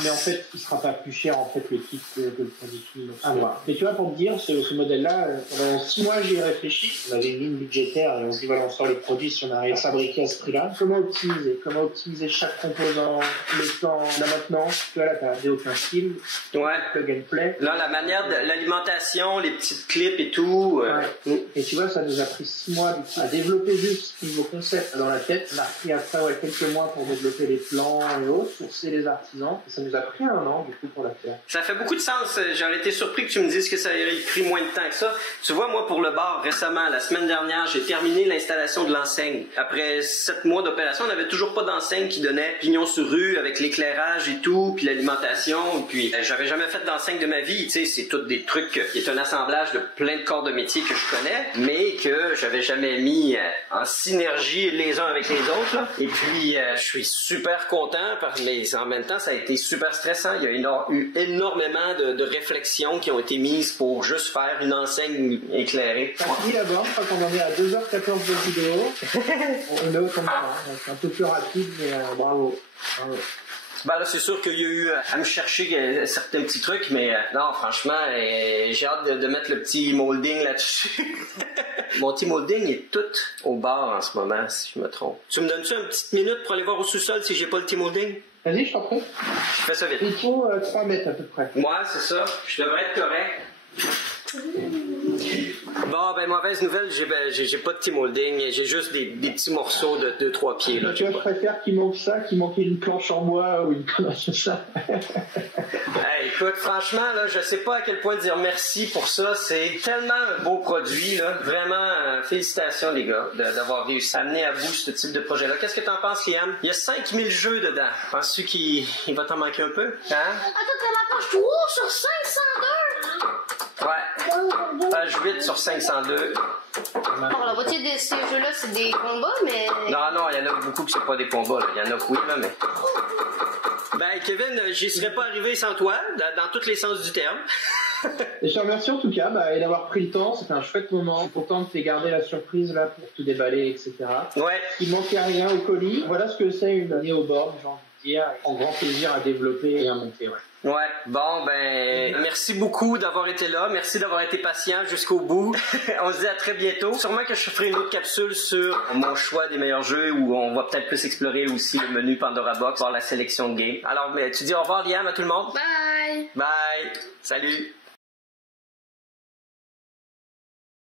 Mais en fait, il sera pas plus cher, en fait, le kit que le produit fini. À voir. Mais tu vois, pour te dire, ce modèle-là, pendant 6 mois, j'y ai réfléchi. On avait une ligne budgétaire et on se dit, voilà, on sort les produits si on arrive à fabriquer à ce prix-là. Comment optimiser chaque composant, le temps, la maintenance. Tu vois, là, t'as aucun fil. Ouais. Plug and play. Là, la manière de l'alimentation, les petites clips et tout. Ouais. Et tu vois, ça nous a pris 6 mois, du coup, à développer juste ce niveau concept dans la tête. On a pris après, quelques mois pour développer les plans et autres, sourcer les artisans. Et ça nous a pris 1 an, du coup, pour la faire. Ça fait beaucoup de sens. J'aurais été surpris que tu me dises que ça aurait pris moins de temps que ça. Tu vois, moi, pour le bar, récemment, la semaine dernière, j'ai terminé l'installation de l'enseigne. Après 7 mois d'opération, on n'avait toujours pas d'enseigne qui donnait pignon sur rue avec l'éclairage et tout, puis l'alimentation. Puis, j'avais jamais fait d'enseigne de ma vie. Tu sais, c'est tout des trucs qui est un assemblage de plein de corps de métier que je connais, mais que j'avais jamais mis en synergie les uns avec les autres. Là. Et puis, je suis super content, mais en même temps, ça a été super stressant. Il y a eu énormément de réflexions qui ont été mises pour juste faire une enseigne éclairée. T'as fini la borne, je crois qu'on en est à 2h14 de vidéo. On est au comme ça, c'est un peu plus rapide, mais bravo. Ben là, c'est sûr qu'il y a eu à me chercher certains petits trucs, mais non, franchement, j'ai hâte de mettre le petit molding là-dessus. Mon petit molding est tout au bar en ce moment, si je me trompe. Tu me donnes-tu une petite minute pour aller voir au sous-sol si j'ai pas le petit molding? Vas-y, je t'en prie. Je fais ça vite. Il faut 3 mètres à peu près. Moi, c'est ça. Je devrais être correct. Bon, ben, mauvaise nouvelle, j'ai pas de petit molding, j'ai juste des petits morceaux de 2-3 pieds. Là, tu vois, je préfère qu'il manque ça, qu'il manque une planche en bois ou une planche de ça. Hey, écoute, franchement, là, je sais pas à quel point dire merci pour ça. C'est tellement un beau produit, là. Vraiment, félicitations, les gars, d'avoir réussi à amener à bout ce type de projet-là. Qu'est-ce que t'en penses, Liam? Il y a 5000 jeux dedans. Penses-tu qu'il va t'en manquer un peu? Hein? Attends, t'as la page 3 sur 502? Ouais. Page 8 sur 502. Alors, la moitié de ces jeux-là, c'est des combats, mais... Non, il y en a beaucoup qui c'est pas des combats, là. Il y en a que oui, là, mais... Ben, Kevin, j'y serais pas arrivé sans toi, dans tous les sens du terme. Et je te remercie en tout cas et d'avoir pris le temps. C'était un chouette moment. Je suis content de t'aider gardé la surprise là pour tout déballer, etc. Ouais. Il manquait rien au colis. Voilà ce que c'est une néoborne, j'ai envie de dire. En grand plaisir à développer et à monter. Ouais, bon merci beaucoup d'avoir été là, merci d'avoir été patient jusqu'au bout. On se dit à très bientôt. Sûrement que je ferai une autre capsule sur mon choix des meilleurs jeux où on va peut-être plus explorer aussi le menu Pandora Box, voir la sélection de games. Alors, tu dis au revoir Liam à tout le monde. Bye! Bye! Salut!